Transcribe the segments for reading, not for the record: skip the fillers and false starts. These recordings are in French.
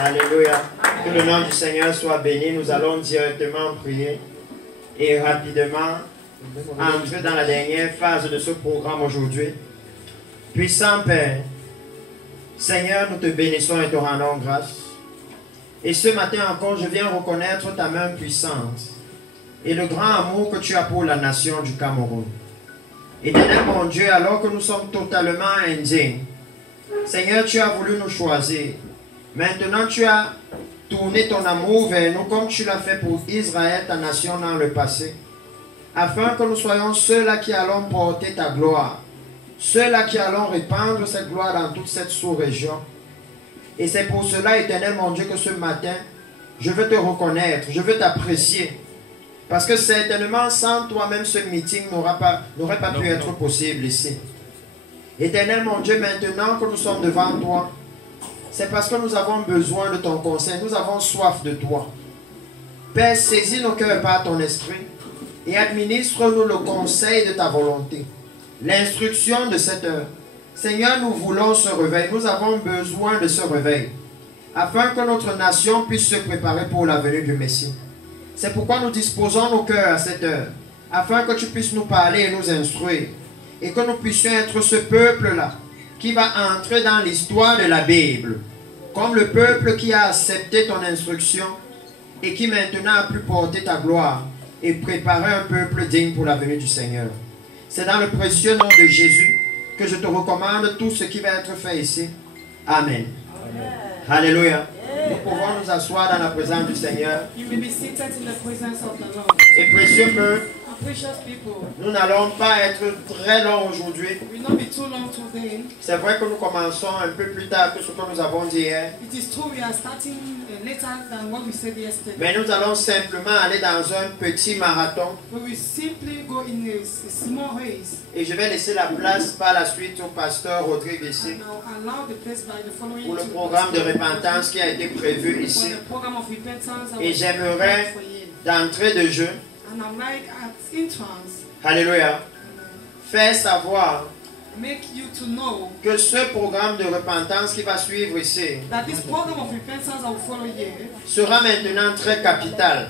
Alléluia. Que le nom du Seigneur soit béni. Nous allons directement prier et rapidement entrer dans la dernière phase de ce programme aujourd'hui. Puissant Père, Seigneur, nous te bénissons et te rendons grâce. Et ce matin encore, je viens reconnaître ta main puissante et le grand amour que tu as pour la nation du Cameroun. Éternel mon Dieu, alors que nous sommes totalement indignes, Seigneur, tu as voulu nous choisir. Maintenant, tu as tourné ton amour vers nous comme tu l'as fait pour Israël, ta nation, dans le passé, afin que nous soyons ceux-là qui allons porter ta gloire, ceux-là qui allons répandre cette gloire dans toute cette sous-région. Et c'est pour cela, Éternel mon Dieu, que ce matin, je veux te reconnaître, je veux t'apprécier. Parce que certainement, sans toi-même, ce meeting n'aurait pas pu être possible ici. Éternel mon Dieu, maintenant que nous sommes devant toi, c'est parce que nous avons besoin de ton conseil, nous avons soif de toi. Père, saisis nos cœurs par ton esprit et administre-nous le conseil de ta volonté, l'instruction de cette heure. Seigneur, nous voulons ce réveil, nous avons besoin de ce réveil, afin que notre nation puisse se préparer pour la venue du Messie. C'est pourquoi nous disposons nos cœurs à cette heure, afin que tu puisses nous parler et nous instruire, et que nous puissions être ce peuple-là, qui va entrer dans l'histoire de la Bible, comme le peuple qui a accepté ton instruction, et qui maintenant a pu porter ta gloire, et préparer un peuple digne pour la venue du Seigneur. C'est dans le précieux nom de Jésus que je te recommande tout ce qui va être fait ici. Amen. Amen. Alléluia. Nous pouvons nous asseoir dans la présence du Seigneur. Et précieux peuple, nous n'allons pas être très longs aujourd'hui. C'est vrai que nous commençons un peu plus tard que ce que nous avons dit hier. Mais nous allons simplement aller dans un petit marathon. Et je vais laisser la place par la suite au pasteur Rodrigue ici pour le programme de repentance qui a été prévu ici. Et j'aimerais d'entrée de jeu, alléluia, faire savoir que ce programme de repentance qui va suivre ici sera maintenant très capital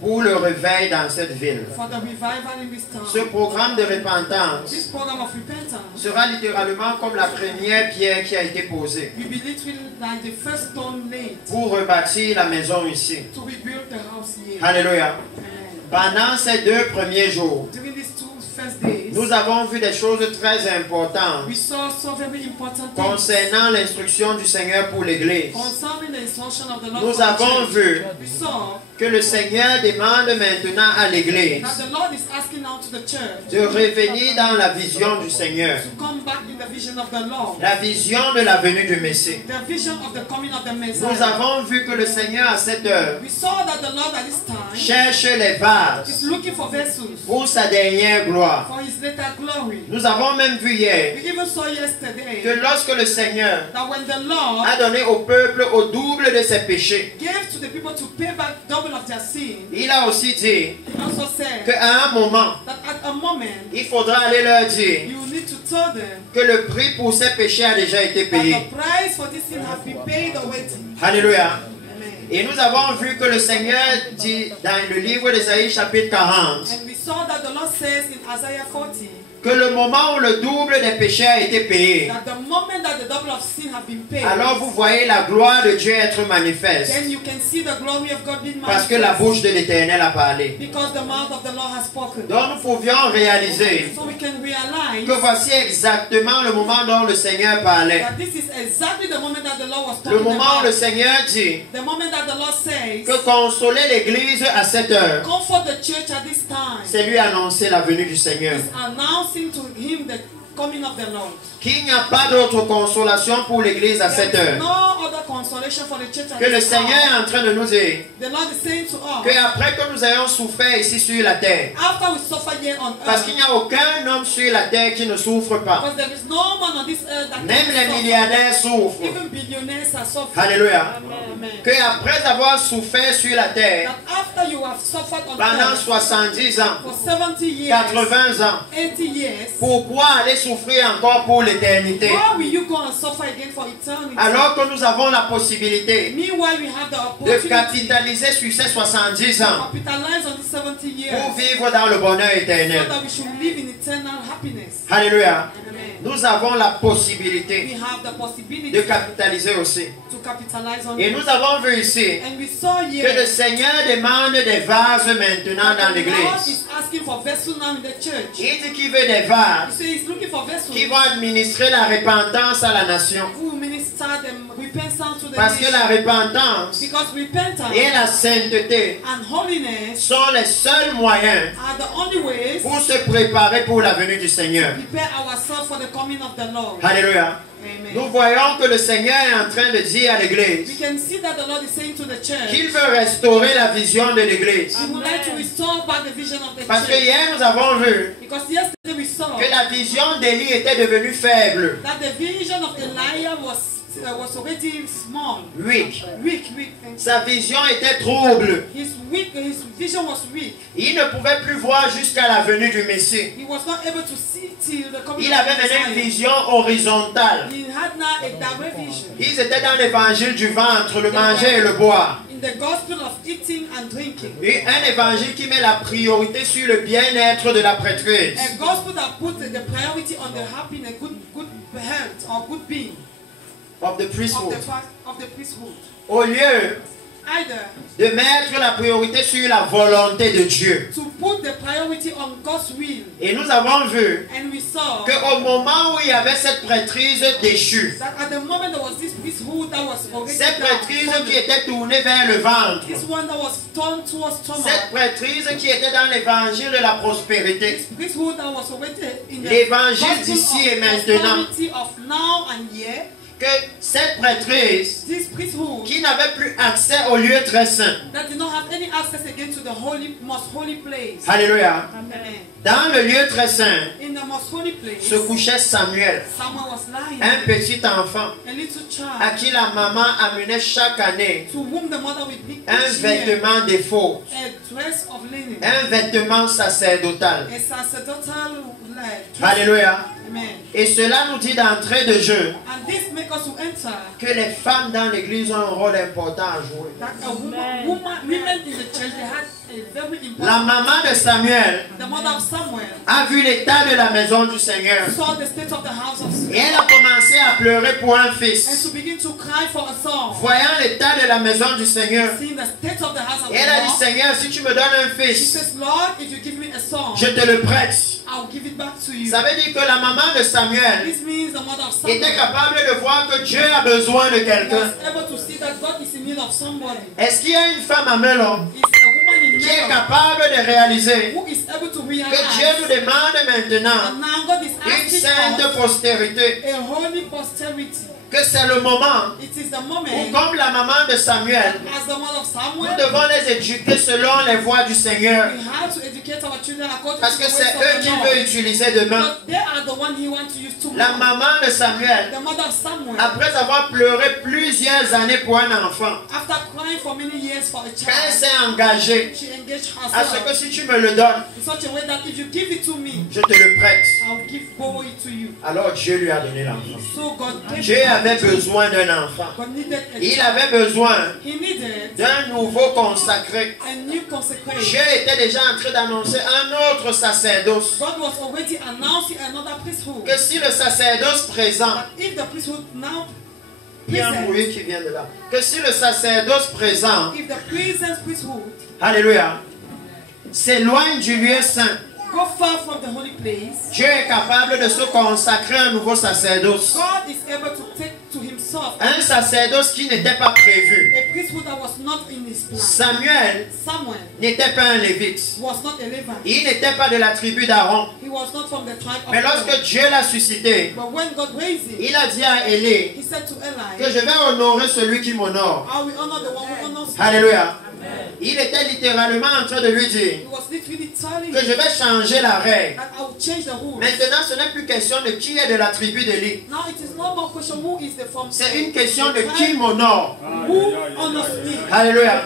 pour le réveil dans cette ville. Ce programme de repentance sera littéralement comme la première pierre qui a été posée pour rebâtir la maison ici. Alléluia. Pendant ces 2 premiers jours, nous avons vu des choses très importantes concernant l'instruction du Seigneur pour l'Église. Nous avons vu que le Seigneur demande maintenant à l'Église de revenir dans la vision du Seigneur, la vision de la venue du Messie. Nous avons vu que le Seigneur à cette heure cherche les vases pour sa dernière gloire. Nous avons même vu hier que lorsque le Seigneur a donné au peuple au double de ses péchés, il a aussi dit qu'à un moment, il faudra aller leur dire que le prix pour ces péchés a déjà été payé. Alléluia. Et nous avons vu que le Seigneur dit dans le livre d'Ésaïe chapitre 40 que le moment où le double des péchés a été payé, alors vous voyez la gloire de Dieu être manifeste. Parce que la bouche de l'Éternel a parlé. Donc nous pouvions réaliser que voici exactement le moment dont le Seigneur parlait. Le moment où le Seigneur dit que consoler l'Église à cette heure, c'est lui annoncer la venue du Seigneur. Qu'il n'y a pas d'autre consolation pour l'Église à cette heure. Que le Seigneur est en train de nous dire qu'après que nous ayons souffert ici sur la terre, parce qu'il n'y a aucun homme sur la terre qui ne souffre pas. Même les milliardaires souffrent. Alléluia. Qu'après avoir souffert sur la terre pendant 70 ans, 80 ans, pourquoi aller souffrir encore pour l'éternité? Why will you go and suffer again for eternity? Alors que nous avons la possibilité Meanwhile, we have the de opportunity capitaliser sur ces 70 to ans capitalize on these 70 years pour vivre dans le bonheur so éternel. that we should live in eternal happiness. Alléluia. Amen. Nous avons la We possibilité have the possibility de capitaliser aussi. to capitalize on Et it. nous avons vu ici And we saw que here le Seigneur demande des vases maintenant that dans the Lord l'église. is asking for vessels now in the church. Il dit qu'il veut des He vases says he's looking for vessels qui vont administrer la repentance à la nation. who will minister them repentance to the Parce que nation. la repentance Because repentance et la sainteté and holiness sont les seuls moyens are the only ways pour se préparer pour la venue du Seigneur. to prepare ourselves for the coming of the Lord. Alléluia. Amen. Nous voyons que le Seigneur est en train de dire à We l'église can see that the Lord is saying to the church, qu'il veut restaurer la vision de l'église. He would like to restore back the vision of the Parce que church. hier nous avons vu Because yesterday we saw que la vision d'Élie était devenue faible, that the vision of Elijah was already small. weak. Weak. Sa vision était trouble. His vision was weak. Il ne pouvait plus voir jusqu'à la venue du Messie. He was not able to see till the coming Il of avait the mené une Messiah. vision horizontale. He had now a direct vision. Ils étaient dans l'évangile du ventre, le manger et le boire. In the gospel of eating and drinking. Et un évangile qui met la priorité sur le bien-être de la prêtresse. A gospel that puts the priority on the happiness, good health or good being Of the priesthood. of the priesthood. Au lieu Either de mettre la priorité sur la volonté de Dieu. to put the priority on God's will. Et nous avons vu And we saw qu'au moment où il y avait cette prêtrise déchue, that at the moment there was this priesthood that was already cette prêtrise down, qui était tournée vers le ventre, this one that was turned towards cette stomach, prêtrise qui était dans l'évangile de la prospérité, this priesthood that was already in the l'évangile gospel d'ici et of maintenant, prosperity of now and here, que cette prêtrise this priesthood qui n'avait plus accès au lieu très saint, that did not have any access again to the most holy place. alléluia, Amen. dans le lieu très saint In the most holy place, se couchait Samuel, someone was lying, un petit enfant a little à child, qui la maman amenait chaque année to whom the mother would be un vêtement défaut, a dress of linen, un vêtement sacerdotal. a sacerdotal dress. Alléluia. Amen. Et cela nous dit d'entrée de jeu And this makes us to enter que les femmes dans l'église ont un rôle important à jouer. that women in the church, they had a very La important. maman de Samuel The mother of Samuel a vu l'état de la maison du Seigneur saw the state of the house of et elle a commencé à pleurer pour un and fils. to begin to cry for a son. Voyant l'état de la maison du Seigneur, Seeing the state of the house of et elle a dit, the Lord, Seigneur, si tu me donnes un she fils, says, Lord, if you give me a son, je te le prête. I'll give it back to you. Ça veut dire que la maman de Samuel This means the mother of était Samuel capable de voir que Dieu a besoin de quelqu'un. was able to see that God is in need of somebody. Est-ce qu'il y a une femme à Melon It's a woman in qui est Mecca capable de réaliser who is able to que Dieu nous realize demande maintenant and now God is une asking sainte us postérité, a holy posterity. que c'est le moment It is the où, moment comme la maman de Samuel, as the mother of nous Samuel, devons les éduquer selon les voies du Seigneur, we have to educate our children according parce to que the c'est ways eux of the qu'il Lord. veut utiliser demain. But they are the one he wants to use to La maman de Samuel, the mother of Samuel, après avoir pleuré plusieurs années pour un enfant, after crying for many years for a quand elle child, s'est engagée she engaged à ce que herself si tu me le donnes, in such a way that if you give it to me, je te le prête. I'll give it to you. Alors Dieu lui a donné l'enfant. So God gave Dieu it. avait besoin d'un enfant. God needed a Il child. avait besoin He needed d'un nouveau consacré. a new consecration. Dieu était déjà en train d'annoncer un autre sacerdoce. God was already announcing another priesthood. Que si le sacerdoce présent, But if the priesthood now il y a un present, bruit qui vient de là. Que si le sacerdoce présent, if the present priesthood alléluia, s'éloigne du lieu saint, go far from the holy place, Dieu est capable de se consacrer à un nouveau sacerdoce. God is able to take to himself Un sacerdoce qui n'était pas prévu. a priesthood that was not in his plan. Samuel Samuel n'était pas un lévite. was not a Levite. Il n'était pas de la tribu d'Aaron. He was not from the tribe of Mais Aaron. lorsque Dieu l'a suscité, But when God raised him, il a dit à Élie he said to que Eli, je vais honorer celui qui m'honore. I will honor the one who honors me. Alléluia. Il était littéralement en train de lui dire He was literally telling que je him vais changer la règle. that I will change the rules. Maintenant, ce n'est plus question de qui est de la tribu d'Élie. Now it is no more question who is the from C'est une question de the qui tribe m'honore. who honors me. Alléluia.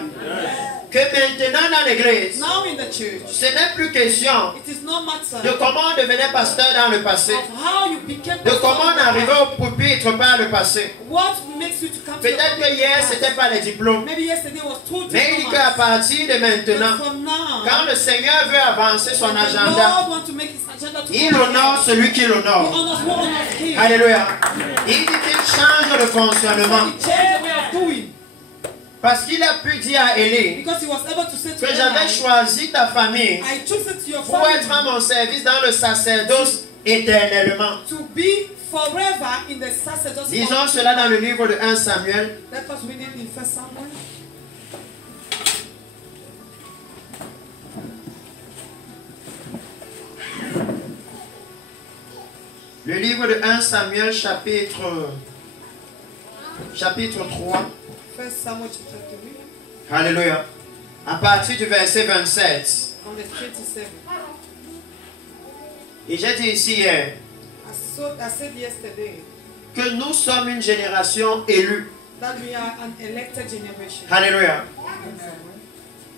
que maintenant dans l'église, Now in the church, ce n'est plus question it is no matter de comment on devenait pasteur dans le passé, of how you became de comment on pastor. arrivait au pupitre par le passé. What makes you to come to Peut-être the que hier, past? c'était pas les diplômes. Maybe yesterday was two Mais il dit diplomas. qu'à partir de But maintenant, from now, quand le Seigneur veut avancer son the agenda, Lord wants to make his agenda to il go honore ahead. celui qui He l'honore. honors who honors him. Alléluia. Il dit qu'il change de fonctionnement. He changed the way of doing. Parce qu'il a pu dire à Élie Because he was able to say to que j'avais Eli, choisi ta famille I choose it to your pour family être à mon service dans le sacerdoce éternellement. to be forever in the sacerdoce. Lisons cela dans le livre de 1 Samuel. Let us read it in 1 Samuel. Le livre de 1 Samuel chapitre 3. 1 Samuel chapter 3, Alléluia. À partir du verset 27. on the 27. Et j'ai dit ici hier I said yesterday que nous sommes une génération élue. that we are an elected generation. Alléluia.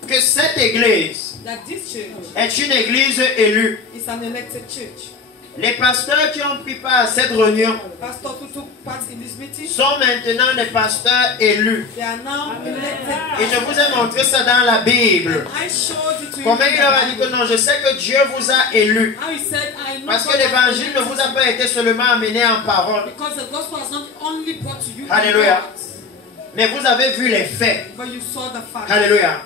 Que cette église That this church est une église élue. is an elected church. Les pasteurs qui ont pris part à cette réunion Pastors who took part in this meeting, sont maintenant des pasteurs élus. they are now elected. Et je vous ai montré ça dans la Bible. I showed it to you. Combien in il the leur a dit que Bible. non, je sais que Dieu vous a élus. How he said, I know Parce que God has l'évangile ne elected vous a pas été seulement amené en parole, because the gospel has not only brought to you Alléluia. in words, mais vous avez vu les faits. but you saw the fact. Alléluia.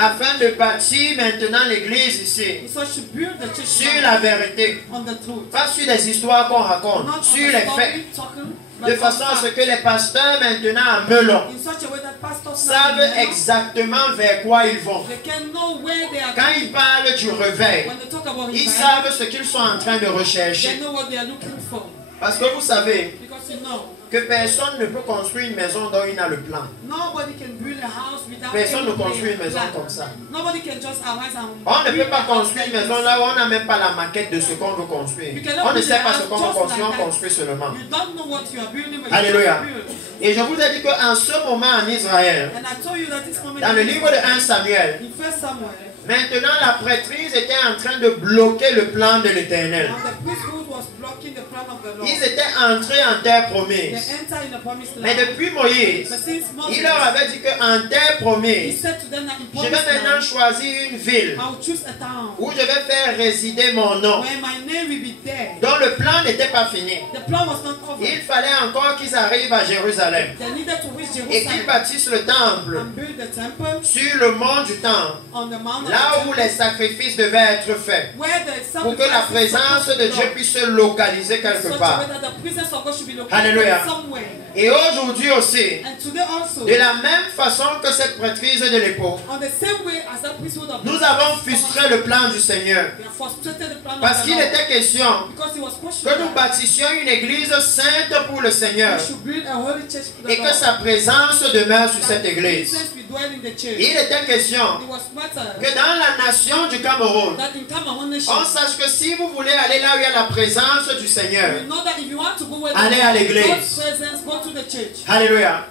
Afin de bâtir maintenant l'église ici So to build the church sur now la vérité. on the truth. Pas sur les histoires qu'on Not raconte, on sur the les story faits. talking, but De on façon à ce fact. que les pasteurs maintenant à Melon In such a way that pastors savent now exactement vers quoi ils vont. they can know where they are Quand going. ils parlent du réveil, When they talk about ils revival, savent ce qu'ils sont en train de they rechercher. know what they are looking for. Parce que vous savez Because you know, que personne ne peut construire une maison dont il a le plan. nobody can build a house without Personne ne any construit une maison plan. comme ça. Nobody can just arise and On ne build peut pas a house construire une like maison this. là où on n'a même pas la maquette de ce qu'on veut construire. On ne sait pas ce qu'on veut construire, on construit seulement. You don't know what you are building, but Alléluia. you build. Et je vous ai dit qu'en ce moment en Israël, And I told you that this moment dans le livre de 1 Samuel, in 1 Samuel, maintenant la prêtrise était en train de bloquer le plan de l'Éternel. and the priesthood was blocking the plan of the Lord. Ils étaient entrés en terre They promise. enter in the promised Mais land. depuis Moïse, But since Moses, il leur avait dit qu'en terre he promise, said to them that in je vais promised maintenant land, choisir une ville I will choose a town où je vais faire résider mon nom, where my name will be there. dont le plan n'était pas fini. The plan was not over. Il fallait encore qu'ils arrivent à Jérusalem They needed to reach et qu'ils Jerusalem bâtissent le temple and build the temple sur le mont du temple, on the mount of là the où temple, les sacrifices devaient être faits, where the pour que la présence de Dieu puisse se localiser quelque part. that the presence of God should be located Alléluia. somewhere. Et aujourd'hui aussi, And today also, de la même façon que cette prêtrise de l'époque, on the same way as that priesthood of nous God, avons frustré le plan du Seigneur. they have frustrated the plan Parce of the qu'il Lord. était question Because he was pushing que nous that bâtissions une église sainte pour le Seigneur we should build a holy church for the et que Lord. sa présence demeure sur cette That église. presence will dwell in the church. Il était question It was matter que dans la nation du Cameroun, that in Cameroon nation, on sache que si vous voulez aller là où il y a la présence du Seigneur, you know that if you want to go where allez à l'église. God's presence, go to the church. Alléluia.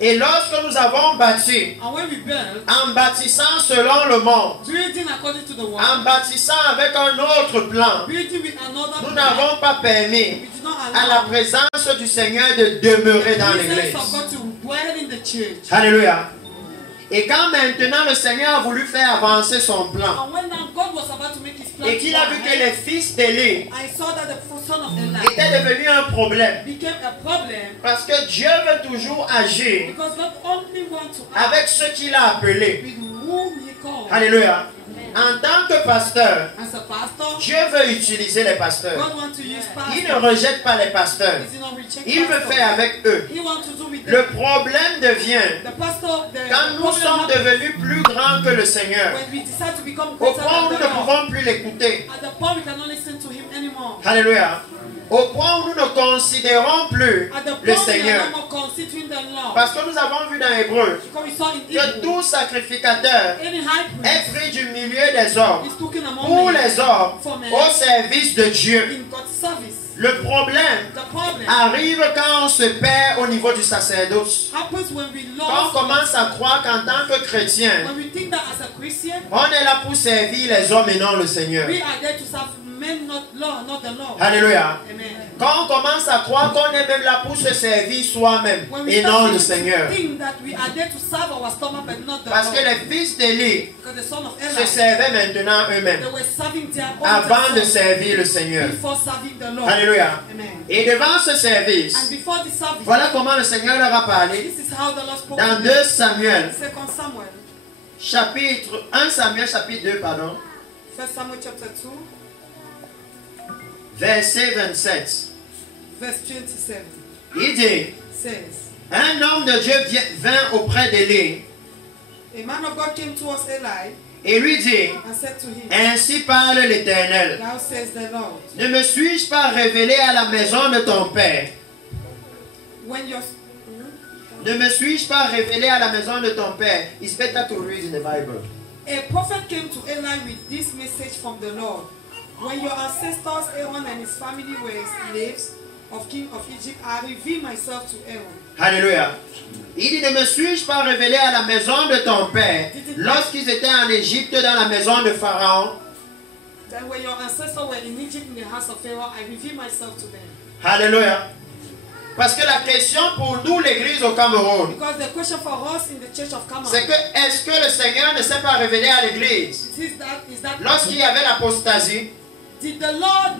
Et lorsque nous avons bâti, And when we build, en bâtissant selon le monde, building according to the word, en bâtissant avec un autre plan, building with another nous plan, n'avons pas permis we do not à la allow présence du Seigneur de demeurer dans the l'église. presence of God to dwell in the church. Alléluia. Et quand maintenant le Seigneur a voulu faire avancer son plan, And when now God was about to make his plan, et qu'il a vu que les fils d'Élie I saw that the son of Eli étaient devenus un problème, became a problem parce que Dieu veut toujours agir because God only wants to act avec ceux qu'il a appelés. with whom he called. Alléluia. En tant que pasteur, As a pastor, Dieu veut utiliser les pasteurs. God wants to use Il ne pastors. rejette pas les pasteurs. He not reject Il veut pastors. faire avec eux. He wants to do with Le them. problème devient The pastor, quand nous sommes devenus plus grands que le Seigneur, when we decide to become au greater point où than nous the ne Lord, pouvons plus l'écouter. at the point we cannot listen to him anymore. Alléluia. Au point où nous ne considérons plus At the le point we are Seigneur. no more considering the Lord. Parce que nous avons vu dans Hébreu Because we saw in que Hebrew, tout sacrificateur any high est priest pris du milieu des hommes is talking among pour men les hommes for men au service de Dieu. in God's service. Le problème The problem arrive quand on se perd au niveau du sacerdoce. happens when we Quand on love, commence à croire qu'en tant que chrétien, when we think that as a Christian, on est là pour servir les hommes et non le Seigneur. we are there to serve men, not Lord, not the Lord. Alléluia. Amen. Quand on commence à croire qu'on est même là pour se servir soi-même When we et non start le to Seigneur. think that we are there to serve our stomach but not the Parce que Lord. les fils d'Élie Because the son of se Eli, servaient maintenant eux-mêmes they were serving their own avant de self servir le Seigneur. before serving the Lord. Alléluia. Amen. Et devant ce service, And before the service, voilà comment le Seigneur leur a parlé this is how the Lord spoke dans to 2 them. Samuel, 2 Samuel, chapitre 1 Samuel, chapitre 2, pardon, 1 Samuel chapter 2, verset 27. verse 27 Il dit, says, un homme de Dieu vint auprès d'Élie a man of God came towards Eli et lui dit, and said to him, ainsi parle l'Éternel, thou says the Lord, ne me suis-je pas révélé à la maison de ton père? when your Ne me suis-je pas révélé à la maison de ton père? It's better to read in the Bible. a prophet came to Eli with this message from the Lord. When your ancestors Aaron and his family were slaves of king of Egypt, I reveal myself to Aaron. Alléluia. Il dit, ne me suis-je pas révélé à la maison de ton père lorsqu'ils étaient en Égypte dans la maison de Pharaon? Then when your ancestors were in Egypt in the house of Pharaoh, I reveal myself to them. Alléluia. Parce que la question pour nous, l'église au Cameroun, Because the question for us in the church of c'est Cameroon que est-ce que le Seigneur ne s'est pas révélé à l'église is that lorsqu'il y avait l'apostasie? did the Lord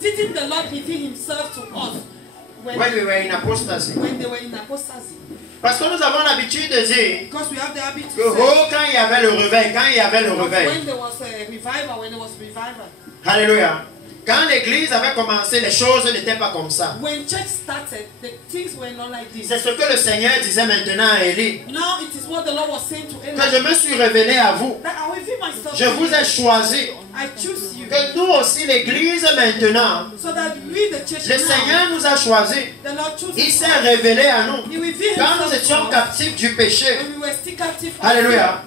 didn't the Lord reveal himself to us when When we were in apostasy. they were in apostasy? Parce que nous avons l'habitude de dire Because we have the habit to que oh, quand il y avait le réveil, quand il y avait le réveil. when there was a revival, when there was revival. Alléluia. Quand l'église avait commencé, les choses n'étaient pas comme ça. When church started, the things were not like this. C'est ce que le Seigneur disait maintenant à Élie. Now it is what the Lord was saying to Eli. Que je me suis révélé à vous. That I reveal myself Je to vous you. ai choisi. I choose you. Que nous aussi, l'église maintenant, So that we, the church, le now, Seigneur nous a choisis. the Lord chose Il us. s'est révélé à nous. He revealed Quand nous himself étions to us captifs du péché. when we were still captive. Alléluia.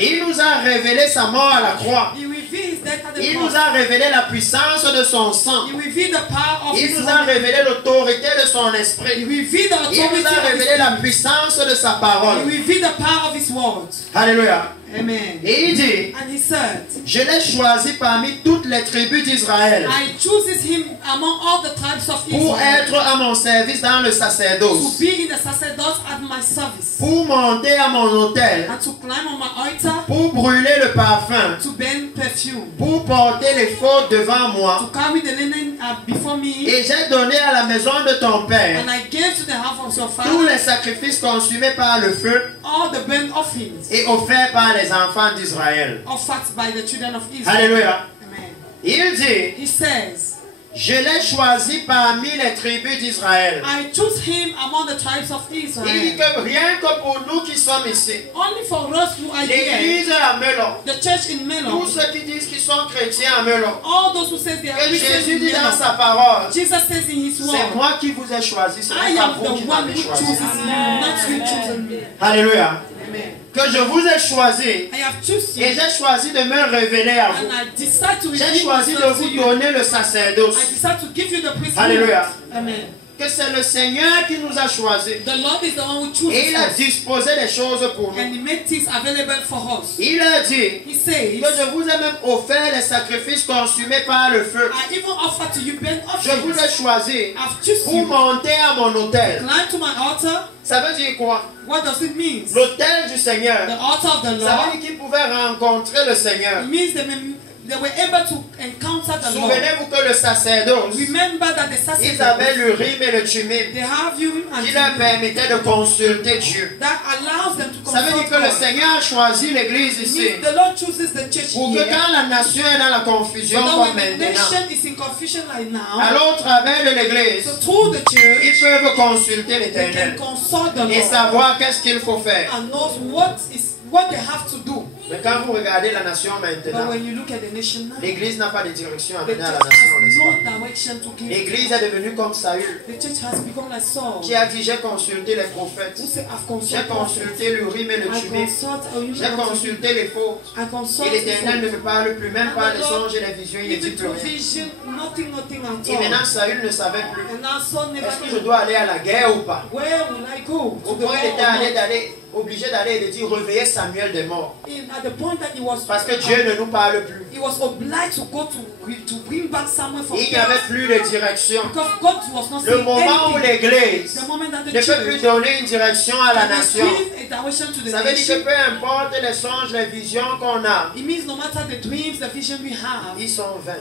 Il nous a révélé sa mort à la croix. He revealed his death at the Il cross. nous a révélé la puissance de son sang. He revealed the power of Il his nous a word. révélé l'autorité de son He esprit. revealed the Il authority nous a of his révélé la puissance de sa He parole. revealed the power of his word. Alléluia. Amen. Et il dit, And he said, je l'ai choisi parmi toutes les tribus d'Israël I chooses him among all the tribes of pour Israel être à mon service dans le to sacerdoce, be in the sacerdoce at my service, pour monter à mon autel, and to climb on my altar, pour brûler le parfum, to burn perfume, pour porter les fautes devant to moi. carry the linen before me. Et j'ai donné à la maison de ton père And I gave to the house of your tous father les sacrifices consumés par le feu all the burnt offerings et offerts par les enfants d'Israël. offered by the children of Israel. Alléluia. Amen. Il dit, He says, je l'ai choisi parmi les tribus d'Israël. I choose him among the tribes of Il dit Israel. que rien que pour nous qui sommes ici, Only for us who are here, l'église à Melon, the church in Melon, tous ceux qui disent qu'ils sont chrétiens à Melon, all those who say they are que Christians Jésus in dit dans Melon, sa parole, Jesus says in his c'est word, moi qui vous ai choisi, ce I n'est pas am vous the qui one m'avez who choisi. chooses you, not you choosing me. Alléluia. Amen. Que je vous ai choisi I have chosen et you, j'ai choisi de me révéler à and vous. I decide to J'ai reveal choisi de myself to vous you. donner le I sacerdoce. decide to give you the priesthood. Alléluia. Amen. Que c'est le Seigneur qui nous a choisis. The Lord is the one who chooses Et il a us, disposé les choses pour nous. and He made things available for us. Il a dit He says, que je vous ai même offert les sacrifices consumés par le feu. I even offer to you burnt Je vous offerings. ai choisi I've chosen pour you. monter à mon autel. Climb to my altar. Ça veut dire quoi? What does it mean? L'autel du Seigneur. The altar of the Ça Lord. veut dire qu'ils pouvaient rencontrer le Seigneur. It means they were able to encounter the Lord. Souvenez-vous que le sacerdoce, Remember that the ils avaient sacerdotes, l'Urim et le Thummim they have you and qui leur permettaient de consulter Dieu. that allows them to Ça veut dire consult que le God. Seigneur a choisi l'église It ici means the Lord chooses the church pour que here. quand la nation est dans la confusion So comme when the maintenant, nation is in confusion like now, alors au travers de l'église, so through the church, ils peuvent consulter they l'Éternel can consult the et Lord savoir qu'est-ce qu'il faut faire. and knows what they have to do. Mais quand vous regardez la nation But maintenant, when you look at the nation now, l'Église n'a pas de direction à the donner church à la nation, has n'est-ce pas? no direction to give. L'Église est devenue comme Saül, The church has become like Saul, qui a dit j'ai consulté les prophètes, who said, I've j'ai consulted consulté l'Urim et le I Tumim, consult j'ai consulté les faux. I Et consult l'Éternel ne me parle plus, même pas les songes et les visions, il ne dit even plus to rien. vision, nothing at Et maintenant all. Saül ne savait plus, And now Saul never est-ce que je knew. dois aller à la guerre ou pas? Where will I go? Au To the point il était war obligé d'aller et de dire réveillez Samuel des morts. At the point that he was Parce que Dieu ne nous parle plus. he was obliged to go to bring back Samuel from Il n'y avait death plus de direction. because God was not Le saying moment où anything. l'Église The moment that the ne peut plus church donner une direction à la can nation, give a direction to the ça veut dire que nation, peu importe les songes, les visions qu'on a, it means no matter the dreams, the vision we have, ils sont vains.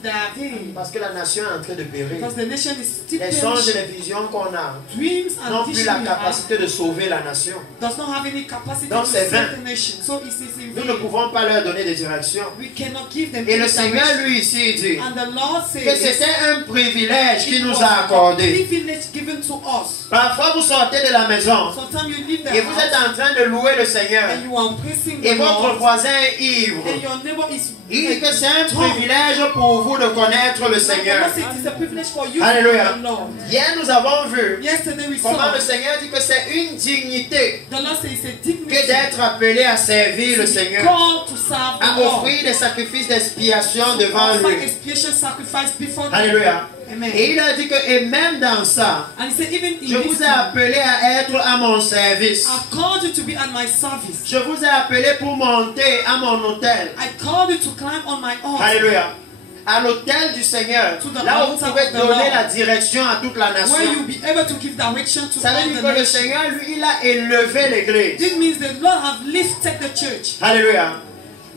they are vain. Parce que la nation est en train de périr. Because the nation is still Les songes et perishing. les visions qu'on a Dreams n'ont and plus vision la we have capacité de sauver la nation. does not have any capacity Donc to c'est vain. save the nation. So it is in Nous ne vain. pouvons pas leur donner de direction. We cannot give them Et le any Seigneur, direction. lui, ici, dit And the Lord que says c'était un privilège qu'il it nous was a accordé. a privilege given to us. Parfois, vous sortez de la maison Sometimes you leave the et vous êtes house en train de louer le Seigneur. and you are praising Et the votre Lord voisin est ivre. and your neighbor is Il dit que c'est un privilège pour vous de connaître le The Seigneur. Lord says it is a privilege for you Alléluia. to know the Lord. Hier, nous avons vu Yesterday we comment saw le Seigneur dit que c'est une dignité the Lord says it's a que dignity d'être appelé à servir le to be Seigneur, called to serve à the Lord. offrir des sacrifices d'expiation devant Offer lui. expiation sacrifice before Alléluia. Amen. Et il a dit que, et même dans ça, And he said, even in je this, vous ai appelé à être à mon service. I've called you to be at my service. Je vous ai appelé pour monter à mon hôtel. I called you to climb on my altar. Alléluia. À l'hôtel du Seigneur, To the là où vous altar pouvez of the donner Lord. la direction à toute la nation. Where you'll be able to give direction to Ça veut all dire the que le nation. Seigneur, lui, il a élevé l'église. This means the Lord have lifted the church. Alléluia.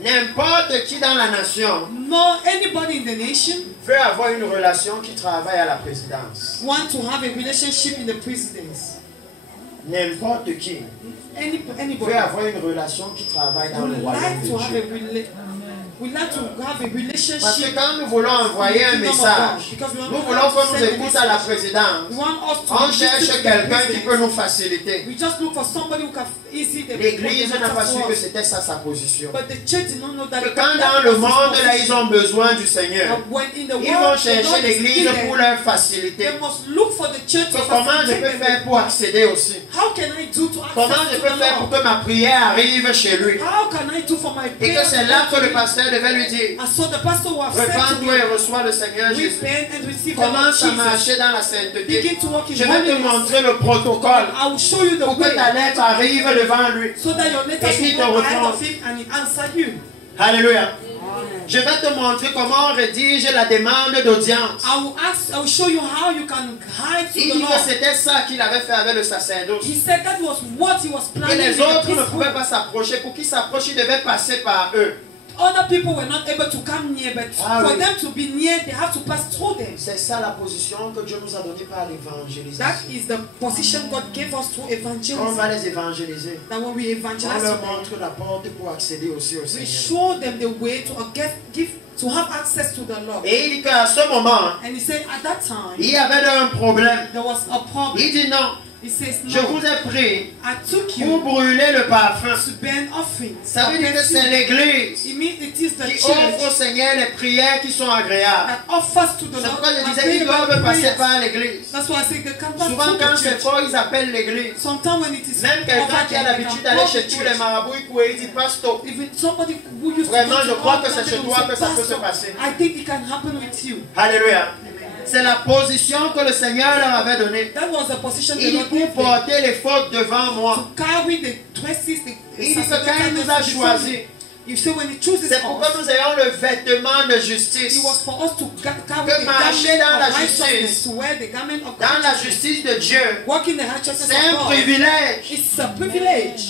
N'importe qui dans la nation No, anybody in the nation veut avoir une relation qui travaille à la présidence. want to have a relationship in the presidents. N'importe qui Anybody veut avoir une relation qui travaille dans le would royaume like de to have Dieu. would like to have a Parce que relationship. quand nous voulons envoyer un message, nous voulons qu'on nous écoute à la We présidence. want us to On listen cherche to the quelqu'un qui president. peut nous faciliter. We just look for somebody who can easy the L'église the n'a pas matter su for que us. c'était ça sa position. But the church did not know that. Que quand dans le monde, là, ils ont besoin du Seigneur, When in the ils vont world, the chercher Lord is l'église still pour there. leur faciliter. They must look for the church to Que comment je peux facilitate faire them. pour accéder aussi? How can I do to Comment access je to peux the faire pour Lord? que ma prière arrive chez lui? How can I do for my Et prayer? que c'est là que le pasteur devait lui dire, And so the pastor will have said to repends-toi et me, reçois le Seigneur Jésus. repent and receive the Lord Commence à Jesus. marcher dans la sainteté. Begin to walk in Je vais te holiness. montrer le protocole I will show you the pour que way ta lettre arrive devant lui. so that your letter Et qu'il should te go ahead réponde. of him and he answer you. Alléluia. Je vais te montrer comment on rédige la demande d'audience. I will show you how you can hide to Il the dit que Lord. c'était ça qu'il avait fait avec le sacerdoce. He said that was what he was Et planning les with the autres ne priesthood. pouvaient pas s'approcher. Pour qu'ils s'approchent, ils devaient passer par eux. Other people were not able to come near, but Ah, for oui. them to be near, they have to pass through them. C'est ça la position que Dieu nous a donnée par That l'évangélisation. is the position God gave us through On evangelism. va les évangéliser. That when we On evangelize leur them, montre la porte pour accéder aussi au we Seigneur. show them the way to to have access to the Lord. Et il dit qu'à ce moment, And he said at that time, il y avait un problème. there was a problem. Il dit non, He says, je no, vous ai pris I took pour you brûler le parfum. to burn offerings. Ça veut dire que c'est l'église It means it is the qui offre au church Seigneur les prières qui sont agréables. that offers to the C'est Lord pourquoi je disais agreeable qu'ils doivent passer prayers. par l'église. That's why I say they can pass Souvent through quand the c'est church. fort, ils appellent l'église. Sometimes when it is Même quelqu'un over qui a there, they l'habitude can d'aller call chez the tous les church. marabouts, il dit pasto. Even somebody who used Vraiment, to je go to crois all que c'est that, chez they toi will que say, ça peut se "Pastor, passer. I think it can happen with you." Alléluia. C'est la position que le Seigneur leur avait donnée. That was the position the Il dit Lord pour gave them. porter les fautes devant moi. To carry the dresses, the Il dit que quand il nous a choisis, you say when he chooses c'est pour que us, nous ayons le vêtement de it justice. was for us to carry Que the marcher garment dans la of righteousness, justice. to wear the garment of Dans la righteousness. justice de Dieu, Walk in the righteousness c'est un of God. privilège. It's a privilege.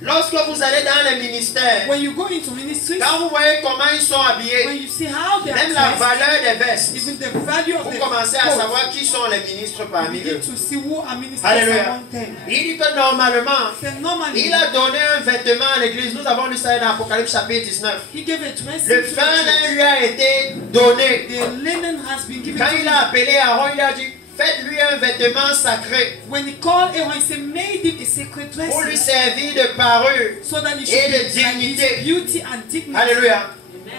Lorsque vous allez dans les ministères, When you go into ministry, quand vous voyez comment ils sont when habillés, you see how they are même la dressed, valeur des vestes, even the value of vous the commencez à clothes, savoir qui sont les ministres you parmi begin eux. to see who are ministers Alléluia. among them. Il dit que normalement, So normally, il a donné un vêtement à l'église. Nous avons lu ça dans Apocalypse chapitre 19. he gave a dress Le to fin the lin lui a été donné. church. The linen has been given Quand to il him. a appelé Aaron, il a dit, faites-lui un vêtement sacré When he called Aaron, he said, made him a sacred pour lui dress servir de parure. so that he et should de be like dignité. his beauty and dignity. Alléluia.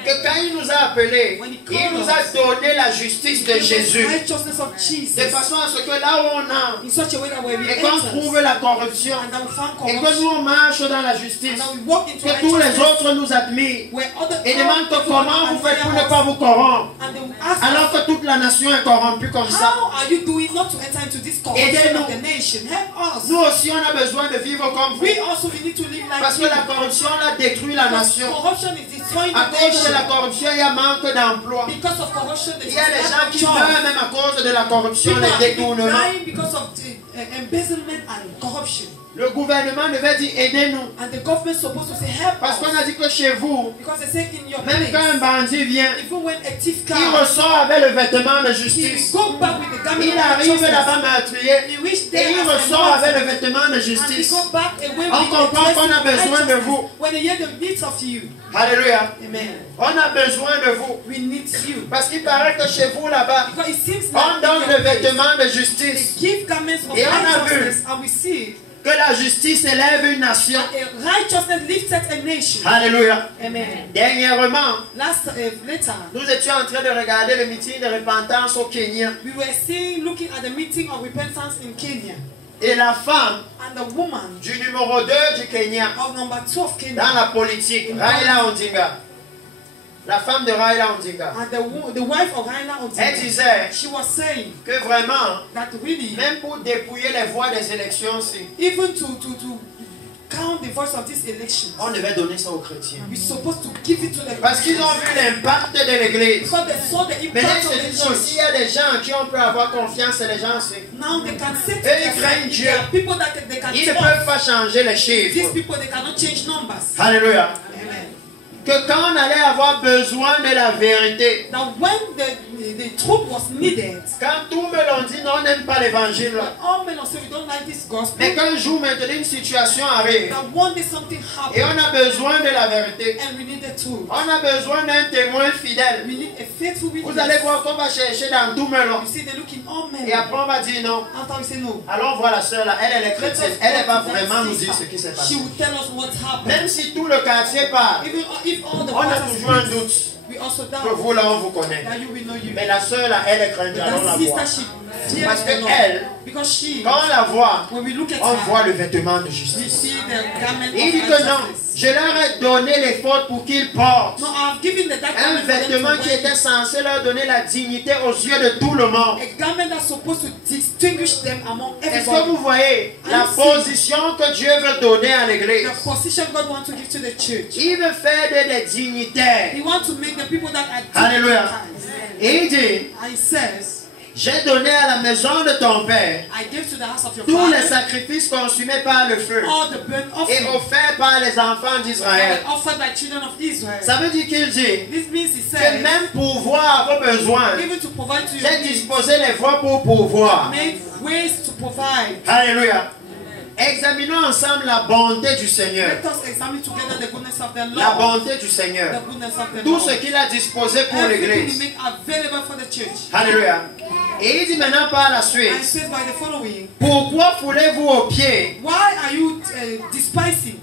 Que quand il nous a appelés, When he il called nous us, a donné la justice de It was Jésus. righteousness of Jesus. De façon à ce que là où on entre, In such a way that when we et qu'on enter, trouve la corruption, and that we found et que corruption, nous on marche dans la and justice, that we walk into que tous les righteousness, autres nous admirent where other et demandent que people comment vous faites pour ne admire pas us, vous corrompre, and they will ask alors us, que toute la nation est corrompue comme ça. how are you doing not to enter into this corruption Aidez-nous. of the nation? Help us. Nous aussi on a besoin de vivre comme vous, We also we need to live like parce que you. la corruption a détruit la nation. Corruption is destroying À the cause de la nation. corruption, il y a manque d'emploi. Because of corruption, Il y a des gens qui jobs. meurent même à cause de la corruption, People les are détournements. dying because of embezzlement and corruption. Le gouvernement devait dire aidez-nous. And the government is supposed to say help Parce qu'on us. a dit que chez vous, Because they say in your même quand un place, bandit vient, even when a thief il comes, ressort avec le vêtement de he justice. will go back with the garment Il of arrive righteousness. là-bas meurtrier He reached et there il as a ressort avec le monster. vêtement de And he justice. go back away On with comprend the qu'on a blessing of besoin de righteousness. vous. When they hear the needs of you. Alléluia. Amen. On a besoin de vous. We need you. Parce qu'il paraît que chez vous là-bas, Because it seems on like donne in le your place, vêtement de they justice. give garments of Et on a righteousness, and we see Que la justice élève une nation. a righteousness lifted a nation. Alléluia. Amen. Dernièrement, Later, nous étions en train de regarder le meeting de repentance au Kenya. we were looking at the meeting of repentance in Kenya, Et la femme and the woman du numéro 2 du Kenya of number 2 of Kenya, dans la politique, Raila Odinga, la femme de Raila Odinga, and the wife of Raila elle Odinga, disait she was saying que vraiment, that really, même pour dépouiller les voix des élections, even to count the voice of this election, on devait donner ça aux chrétiens. we're supposed to give it to the Parce qu'ils ont vu l'impact de l'église. because they saw the Mais là, impact ils of se the disent aussi, il y church. a des gens en qui on peut avoir confiance, c'est les gens, Now they can say to Et ils themselves, craignent Dieu. there are people that they can ils ne peuvent trust. pas changer les These chiffres. people, they cannot change numbers. Alléluia. Amen. Que quand on allait avoir besoin de la vérité, Now when the truth was needed, quand tout me l'ont dit, non, on n'aime pas l'évangile. but all men will say we don't like this gospel. Mais qu'un jour maintenant une situation arrive That one day something et on happened a besoin de la vérité, and we need the truth. on a besoin d'un témoin fidèle. We need a faithful witness. Vous allez voir qu'on va chercher dans tout melon. You see, they look in all men. Et après on va dire non. After we say no, Allons voir la sœur là, elle est let us chrétienne. go Elle va to that vraiment nous dire sister. ce qui s'est She passé. will tell us what happened. Même si tout le quartier parle, Even if all the on a pastors toujours un speak, doute we also que doubt vous là on vous connaît. that you will know you. Mais la sœur là, elle est crainte, But allons la that voir. sister, she fears Parce que the Lord. elle, Because she, quand on la voit, when we look at on her, voit le vêtement de we justice. see the garment Il dit of que non, righteousness. je leur ai donné les fautes pour qu'ils portent No, I've given the dark un garment for them vêtement to qui wear. était censé leur donner la dignité aux yeux de tout le monde. A garment that's supposed to distinguish them among Est-ce que everybody. vous voyez la position que Dieu veut donner à l'église? The position God wants to give to the church. Il veut faire des dignitaires. He wants to make the people that are Alléluia. dignitaries. Et il dit, And he says, j'ai donné à la maison de ton père I gave to the house of your tous les father sacrifices consumés par le feu all the burnt et offerings offerts par les enfants d'Israël. offered by children of Israel. Ça veut dire qu'il dit This means he que says, même pour voir vos besoins, even to provide to j'ai you, disposé les voies pour pouvoir. made ways to provide. Alléluia. Examinons ensemble la bonté du Seigneur. Let us examine together the goodness of the La Lord. bonté du Seigneur. The goodness of the Tout Lord. ce qu'il a disposé pour Everything he l'église. make available for the church. Alléluia. Et il dit maintenant par la And suite, it says by the following, pourquoi foulez-vous aux pieds why are you despising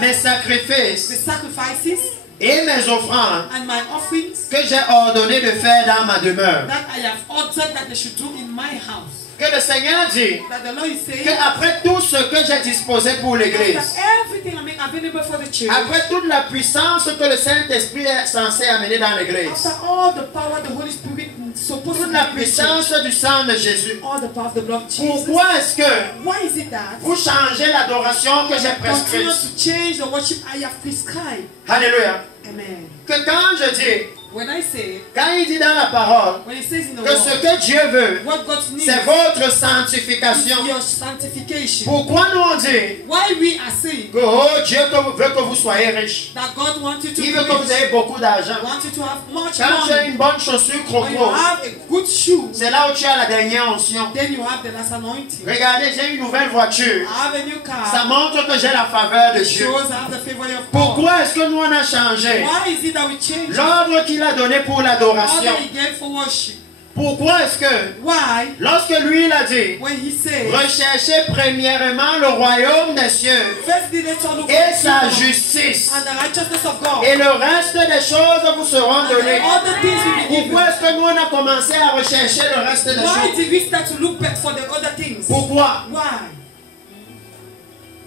mes the sacrifices sacrifices et mes offrandes and my offerings que j'ai ordonné de faire dans ma demeure? that I have ordered that they should do in my house? Que le Seigneur dit That the Lord is saying, qu'après tout ce que j'ai disposé pour l'église, that everything I make available for the church, après toute la puissance que le Saint-Esprit est censé amener dans l'église, after all the power the Holy Spirit is supposed to toute la be in the church, puissance du sang de Jésus, all the power of the blood of Jesus, pourquoi est-ce que why is it that vous changez l'adoration que j'ai continue prescrite? to change the worship I have prescribed? Alléluia. Amen. Que quand je dis, When I say, quand il dit dans la parole when it says in the que ce word, que Dieu veut, what God needs c'est votre is sanctification. your sanctification. Pourquoi nous on dit Why we are saying que oh, Dieu veut que vous soyez riche? that God wants you to Il be veut que vous rich, ayez beaucoup d'argent. wants you to have much Quand tu as money. une bonne chaussure When you croco, have a good shoe, c'est là où tu as la dernière onction. then you have the last anointing. Regardez, j'ai une nouvelle voiture. I have a new car. Ça montre que j'ai la faveur de It Dieu. shows I have the favor of God. Pourquoi est-ce que nous on a changé Why is it that we change l'ordre qu'il a donné pour all l'adoration? that He gave for worship? Pourquoi est-ce que, Why? lorsque lui il a dit, When he says, recherchez premièrement le royaume des cieux first the nature of et sa God justice, and the righteousness of God, et le reste des choses vous seront and données. all the things will be given. Pourquoi est-ce que nous on a commencé à rechercher le reste des Why choses? did we start to look back for the other things? Pourquoi? Why?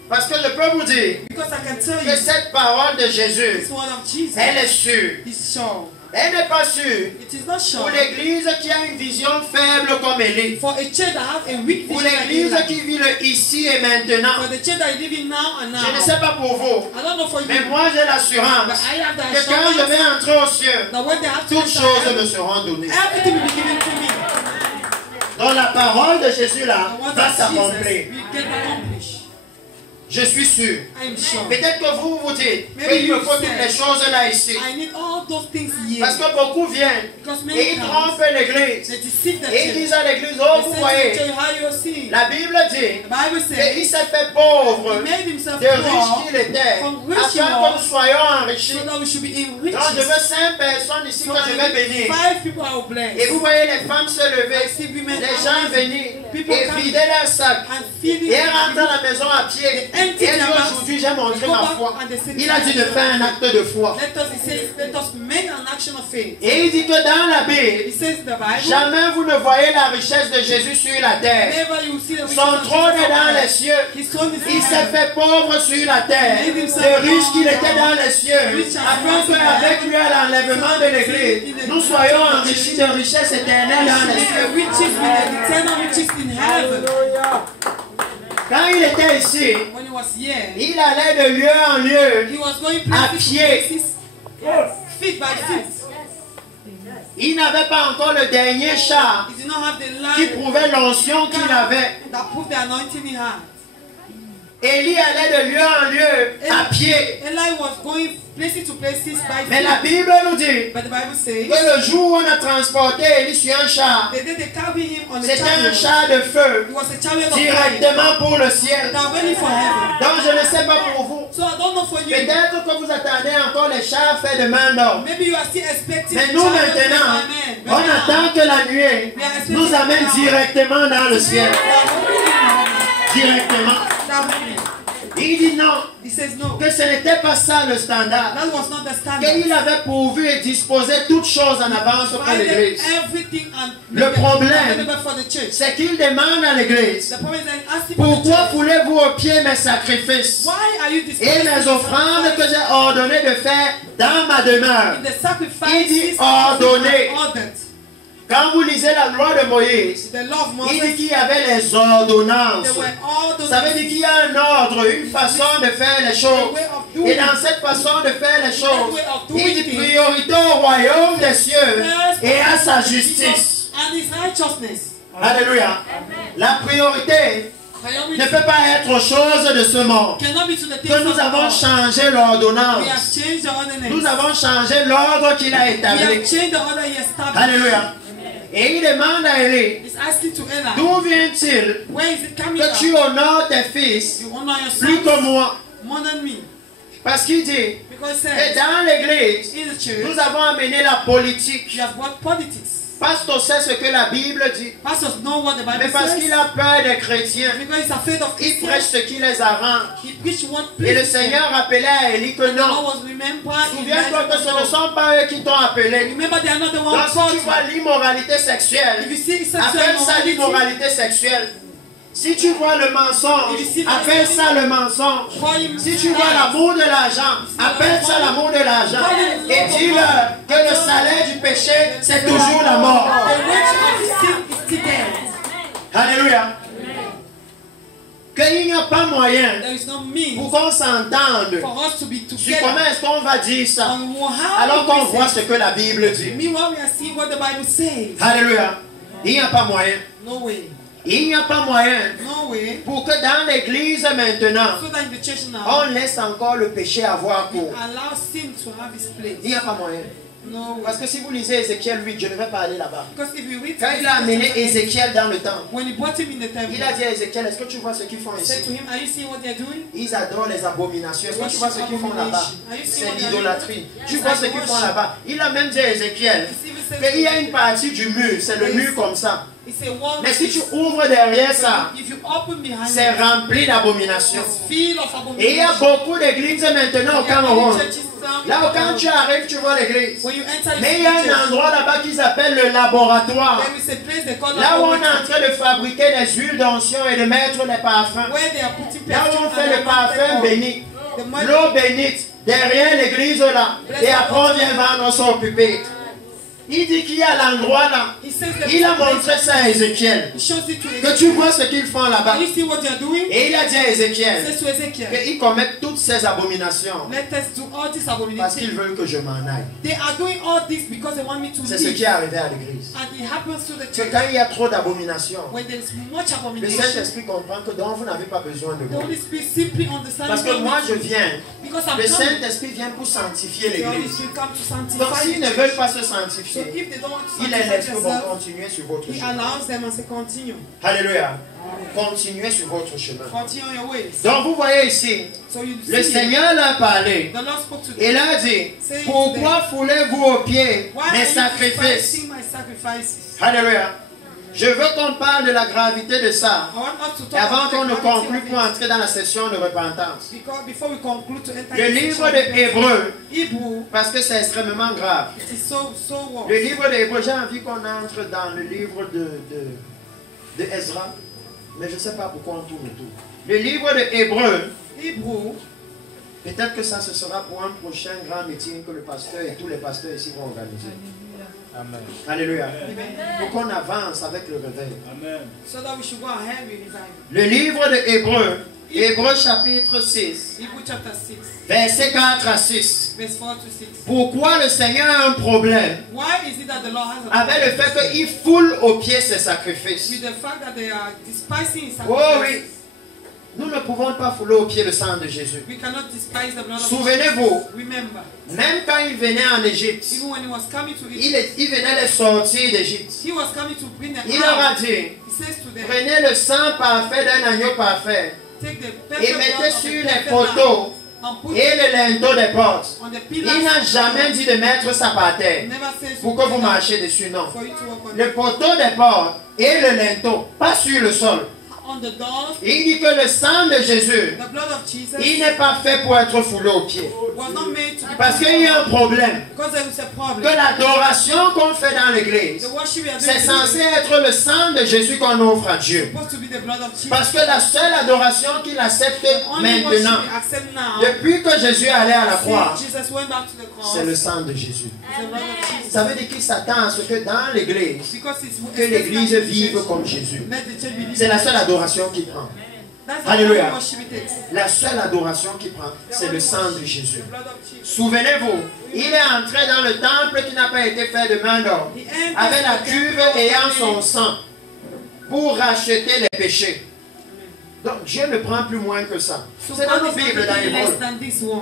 Parce que je peux vous dire Because I can tell que you, cette parole de Jésus, this word of Jesus elle est sûre. is sure. Elle n'est pas sûre It is not pour sure. l'église qui a une vision faible comme Élie. For a church that have a weak Pour vision like l'église Eli. qui vit le ici et maintenant. For the church that is living now and now. Je ne sais pas pour vous, I don't know for you. mais moi j'ai But l'assurance I have the que quand je vais assurance entrer aux cieux, that when they have to toutes choses me seront données. everything will be given to me. Donc la parole de Jésus là The word va of Jesus s'accomplir. will get accomplished. Je suis sûr. I am sure. Peut-être que vous vous dites Maybe qu'il me you faut toutes said, les choses là ici. I need all those things here. Parce que beaucoup viennent Because et many ils times trompent l'église. they deceive the Et ils church. disent à l'église, oh vous They say to voyez, the church how you are seeing. la Bible dit The Bible qu'il says s'est fait pauvre he made himself de riche poor qu'il était, from rich he afin que nous was, soyons enrichis. so that we should be enriched. Donc je veux 5 personnes ici So que je vais bénir. 5 people are blessed. Et vous voyez les femmes se lever, I see women les gens venir People et come vider leur sac. and feeding Et elle rentre à la maison à pied. Et elle dit aujourd'hui j'ai montré ma foi. Il a dit de faire un acte de foi. Let us make an action of faith. Et il dit que dans la Bible, He says in the Bible, jamais vous ne voyez la richesse de Jésus sur la terre. never you will see the Son trône est dans les cieux. His throne is Il s'est fait pauvre sur la terre. Le riche qu'il était dans les cieux. Afin qu'avec lui à l'enlèvement de l'église, nous soyons enrichis de richesses éternelles dans les cieux. the riches with the eternal riches in heaven. Quand il était ici, When he was here, il allait de lieu en lieu. he was going À places to pied. places, feet by feet. Il n'avait pas encore le dernier char He did not have the qui light prouvait l'onction qu'il avait. that proved the anointing he had. Élie allait de lieu en lieu à pied. Eli was going places to places by Mais la feet. Bible nous dit But the Bible says, que le jour où on a transporté Élie sur un char, the day they carry him on a c'était un chariot, char de feu it was a chariot of fire directement pour le ciel. that went for heaven. Donc je ne sais pas pour vous. So I don't know for you. Peut-être que vous attendez encore les chars faits de main d'homme. Maybe you are still expecting Mais the nous chariot maintenant, of man. on attend que la nuée nous amène directement dans le ciel. Directement. Il dit non, He says no. que ce n'était pas ça le standard. That was not the standard. Qu'il avait pourvu et disposé toutes choses en avance pour Provided l'église. everything and Le problème, available for the church. c'est qu'il demande à l'église, The problem is that asking for the pourquoi church. foulez-vous aux pieds mes sacrifices Why are you et disposing mes offrandes que j'ai ordonné de faire dans ma demeure? in the sacrifices Il dit ordonner. ordered? Quand vous lisez la loi de Moïse, The law of il dit Moses, qu'il y avait les ordonnances. there were all those Ça veut dire qu'il y a un ordre, une façon de faire les choses. Et dans cette façon de faire les choses, il dit priorité au royaume des cieux et à sa justice. and his righteousness. Alléluia. La priorité ne peut pas être chose de ce monde. Cannot be to the things Que nous of avons God. changé We l'ordonnance. have changed the ordinance. Nous avons changé l'ordre qu'il a We établi. have changed the order he established. Alléluia. Et il demande à Élie, He's asking to Eli, d'où vient-il where is it coming que tu from? honores tes fils You honor your plus que sons moi? more than me. Parce qu'il dit Because it que says, dans l'église, in the church, nous avons amené la politique. you have brought politics. Pasteur sait ce que la Bible dit. Pastors know what the Mais Bible parce says. qu'il a peur des chrétiens, Because he's afraid of il Christians. prêche ce qui les arrange. He preached what Et le pleased him. Seigneur rappelait à Élie que And the Lord non. was remembered. Souviens-toi que ce ne sont pas eux qui t'ont appelé. Remember they are not the ones Lorsque called tu vois you. l'immoralité If sexuelle, you see sexual appelle ça immorality, l'immoralité sexuelle. Si tu vois le mensonge, appelle ça le mensonge. call him Si tu vois l'amour de l'argent, appelle ça l'amour de l'argent. Et dis-leur que le salaire du péché, c'est toujours la mort. the wage of sin is still death. Alléluia. Qu'il n'y a pas moyen There is no means pour qu'on s'entende for us to be sur comment together. est-ce qu'on va dire ça, On how alors we qu'on voit say. ce que la Bible dit. Meanwhile, we are seeing what the Bible says. Alléluia. Il n'y a pas moyen. No way. Il n'y a pas moyen No way. pour que dans l'église maintenant, So that in the church now, on laisse encore le péché avoir cours. allow sin to have its place. Il n'y a pas moyen. No way. Parce que si vous lisez Ézéchiel 8, je ne vais pas aller là-bas. Because if you read Quand il a amené Ézéchiel dans le temple, when he brought him in the temple, il a dit à Ézéchiel, est-ce que tu vois ce qu'ils font he ici? said to him, are you seeing what they're doing? Ils adorent les abominations. Est-ce que tu vois ce qu'ils font là-bas? C'est l'idolâtrie. Tu vois ce qu'ils font là-bas? Il a même dit à Ézéchiel, says qu'il y a une partie du mur, c'est le mur comme ça. it's a wall. Mais si tu ouvres derrière ça, If you open behind c'est it, rempli d'abominations. it's filled of Et il y a abomination. beaucoup d'églises maintenant au There are many Cameroun. churches some- Là, quand tu arrives, tu vois l'église. when you enter Mais il y a the un church, endroit là-bas qu'ils appellent le laboratoire. there is a place they call Là où on est en laboratory, train de fabriquer des huiles d'onction et de mettre les parfums. where they are putting Là où on perfume fait le and parfum anointed béni. oil. The money- L'eau bénite. Derrière l'église là. Et après on vient vendre son pupitre. Il dit qu'il y a l'endroit là. He says that Il a montré ça à Ézéchiel. he shows it to Que Ezekiel. tu vois ce qu'ils font là-bas. Can you see what they are doing? Et il a dit à He Ézéchiel says to Ezekiel, qu'ils commettent toutes ces abominations let us do all this parce abomination. qu'ils veulent que je m'en aille. They are doing all this because they want me to C'est ce qui leave. est arrivé à l'église. And it happens to the Que church. quand il y a trop d'abominations, When there is much le abomination, Saint-Esprit comprend que donc vous n'avez pas besoin de the moi. Holy Spirit simply understands Parce que moi je viens, because I'm le coming. Saint-Esprit vient pour sanctifier The Holy l'église. Spirit come to Donc sanctify s'ils the ne veulent church. pas se So sanctifier, if they don't want to il les sanctify laisse que vous themselves, continuez sur votre He chemin. allows them and say continue. Alléluia. Continuez sur votre chemin. Continue on your ways. Donc vous voyez ici, So you le see, Seigneur l'a parlé. the Lord spoke to Il them. a dit, pourquoi foulez-vous aux pieds Why mes are you sacrifices? sacrificing my sacrifices? Alléluia. Je veux qu'on parle de la gravité de ça. I want us to Et talk avant about qu'on the ne gravity conclue of pour it. entrer dans la session de repentance. Because before we conclude to enter Le into livre section de of Hébreux, Hebrew, parce que c'est extrêmement grave. it is so Le worse. livre de Hébreux, j'ai envie qu'on entre dans le livre de Ezra, mais je ne sais pas pourquoi on tourne autour. Le livre de Hébreux, Hebrew, peut-être que ça ce sera pour un prochain grand meeting que le pasteur et tous les pasteurs ici vont organiser. Amen. Alléluia. amen. Pour qu'on avance avec le réveil. Amen. So that we should go ahead with revival. Le livre de Hébreux, Hébreux chapitre 6, Hebrew chapter 6, versets 4 à 6. verse 4 to 6. Pourquoi le Seigneur a un problème Why is it that the Lord has a avec le fait qu'il foule aux pieds ses sacrifices? with the fact that they are despising his Oh sacrifices? oui. Nous ne pouvons pas fouler aux pieds le sang de Jésus. We cannot despise the blood of Souvenez-vous, Jesus. Remember, même quand il venait en Égypte, even when he was coming to Egypt, il venait les sortir d'Égypte. he was coming to bring them Il leur a out. dit, He says to them, prenez le sang parfait d'un agneau parfait take the et perfect blood mettez of sur the les perfect lamb poteaux and put et it le linteau des portes. on the Il pillars. n'a jamais dit de mettre ça par terre Never says pour que vous marchiez dessus, non. for you to walk on, Le poteau des portes et le linteau, pas sur le sol. on the doors. Il dit que le sang de Jésus, The blood of Jesus il n'est pas fait pour être foulé aux pieds. was not made to be Parce qu'il y a un problème. because there is a Que problem. l'adoration qu'on fait dans l'église, The worship we are c'est doing censé is être le sang de Jésus qu'on offre à Dieu. supposed to be the blood of Jesus. Parce que la seule adoration qu'il accepte Only worship maintenant, we accept now. depuis que Jésus est allé à la croix, Since Jesus went back to the cross, c'est le sang de Jésus. it's the blood of Jesus. Ça veut dire qu'il s'attend à ce que dans l'église, Because it's que l'église vive comme Jésus. Let the church believe. C'est la seule adoration qu'il prend. That's the Alléluia. only worship it takes. La seule adoration qu'il prend, c'est le sang de Jésus. The blood of Jesus. Souvenez-vous, il est entré dans le temple qui n'a pas été fait de main d'homme, He entered avec la the cuve temple ayant of son God. sang, pour racheter les péchés. Donc Dieu ne prend plus moins que ça. So C'est dans God nos is not Bibles, dans taking les less Bibles. than this one.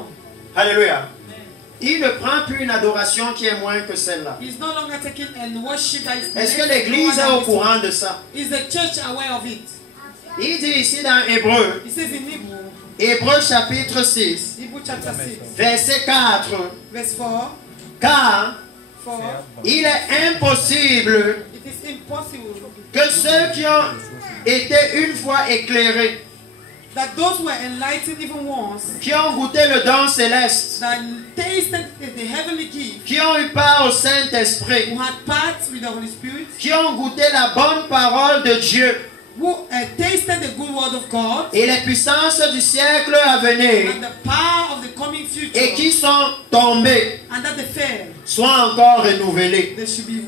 Alléluia. Il ne prend plus une adoration qui est moins que celle-là. He's no longer taking a worship that is Est-ce que less l'église est than au this one. courant de ça? Is the church aware of it? Il dit ici dans Hébreux, He says in Hebrew, Hébreux chapitre 6, Hebrew chapter 6, verset 4, verse 4, car for il est impossible it is impossible que ceux qui ont été une fois éclairés, that those who are enlightened even once, qui ont goûté le don céleste, that tasted the heavenly gift, qui ont eu part au Saint-Esprit, who had part with the Holy Spirit, qui ont goûté la bonne parole de Dieu who tasted the good word of God et les puissances du siècle à venir, and the power of the coming future, et qui sont tombés, and that they fell, soient encore renouvelés they should be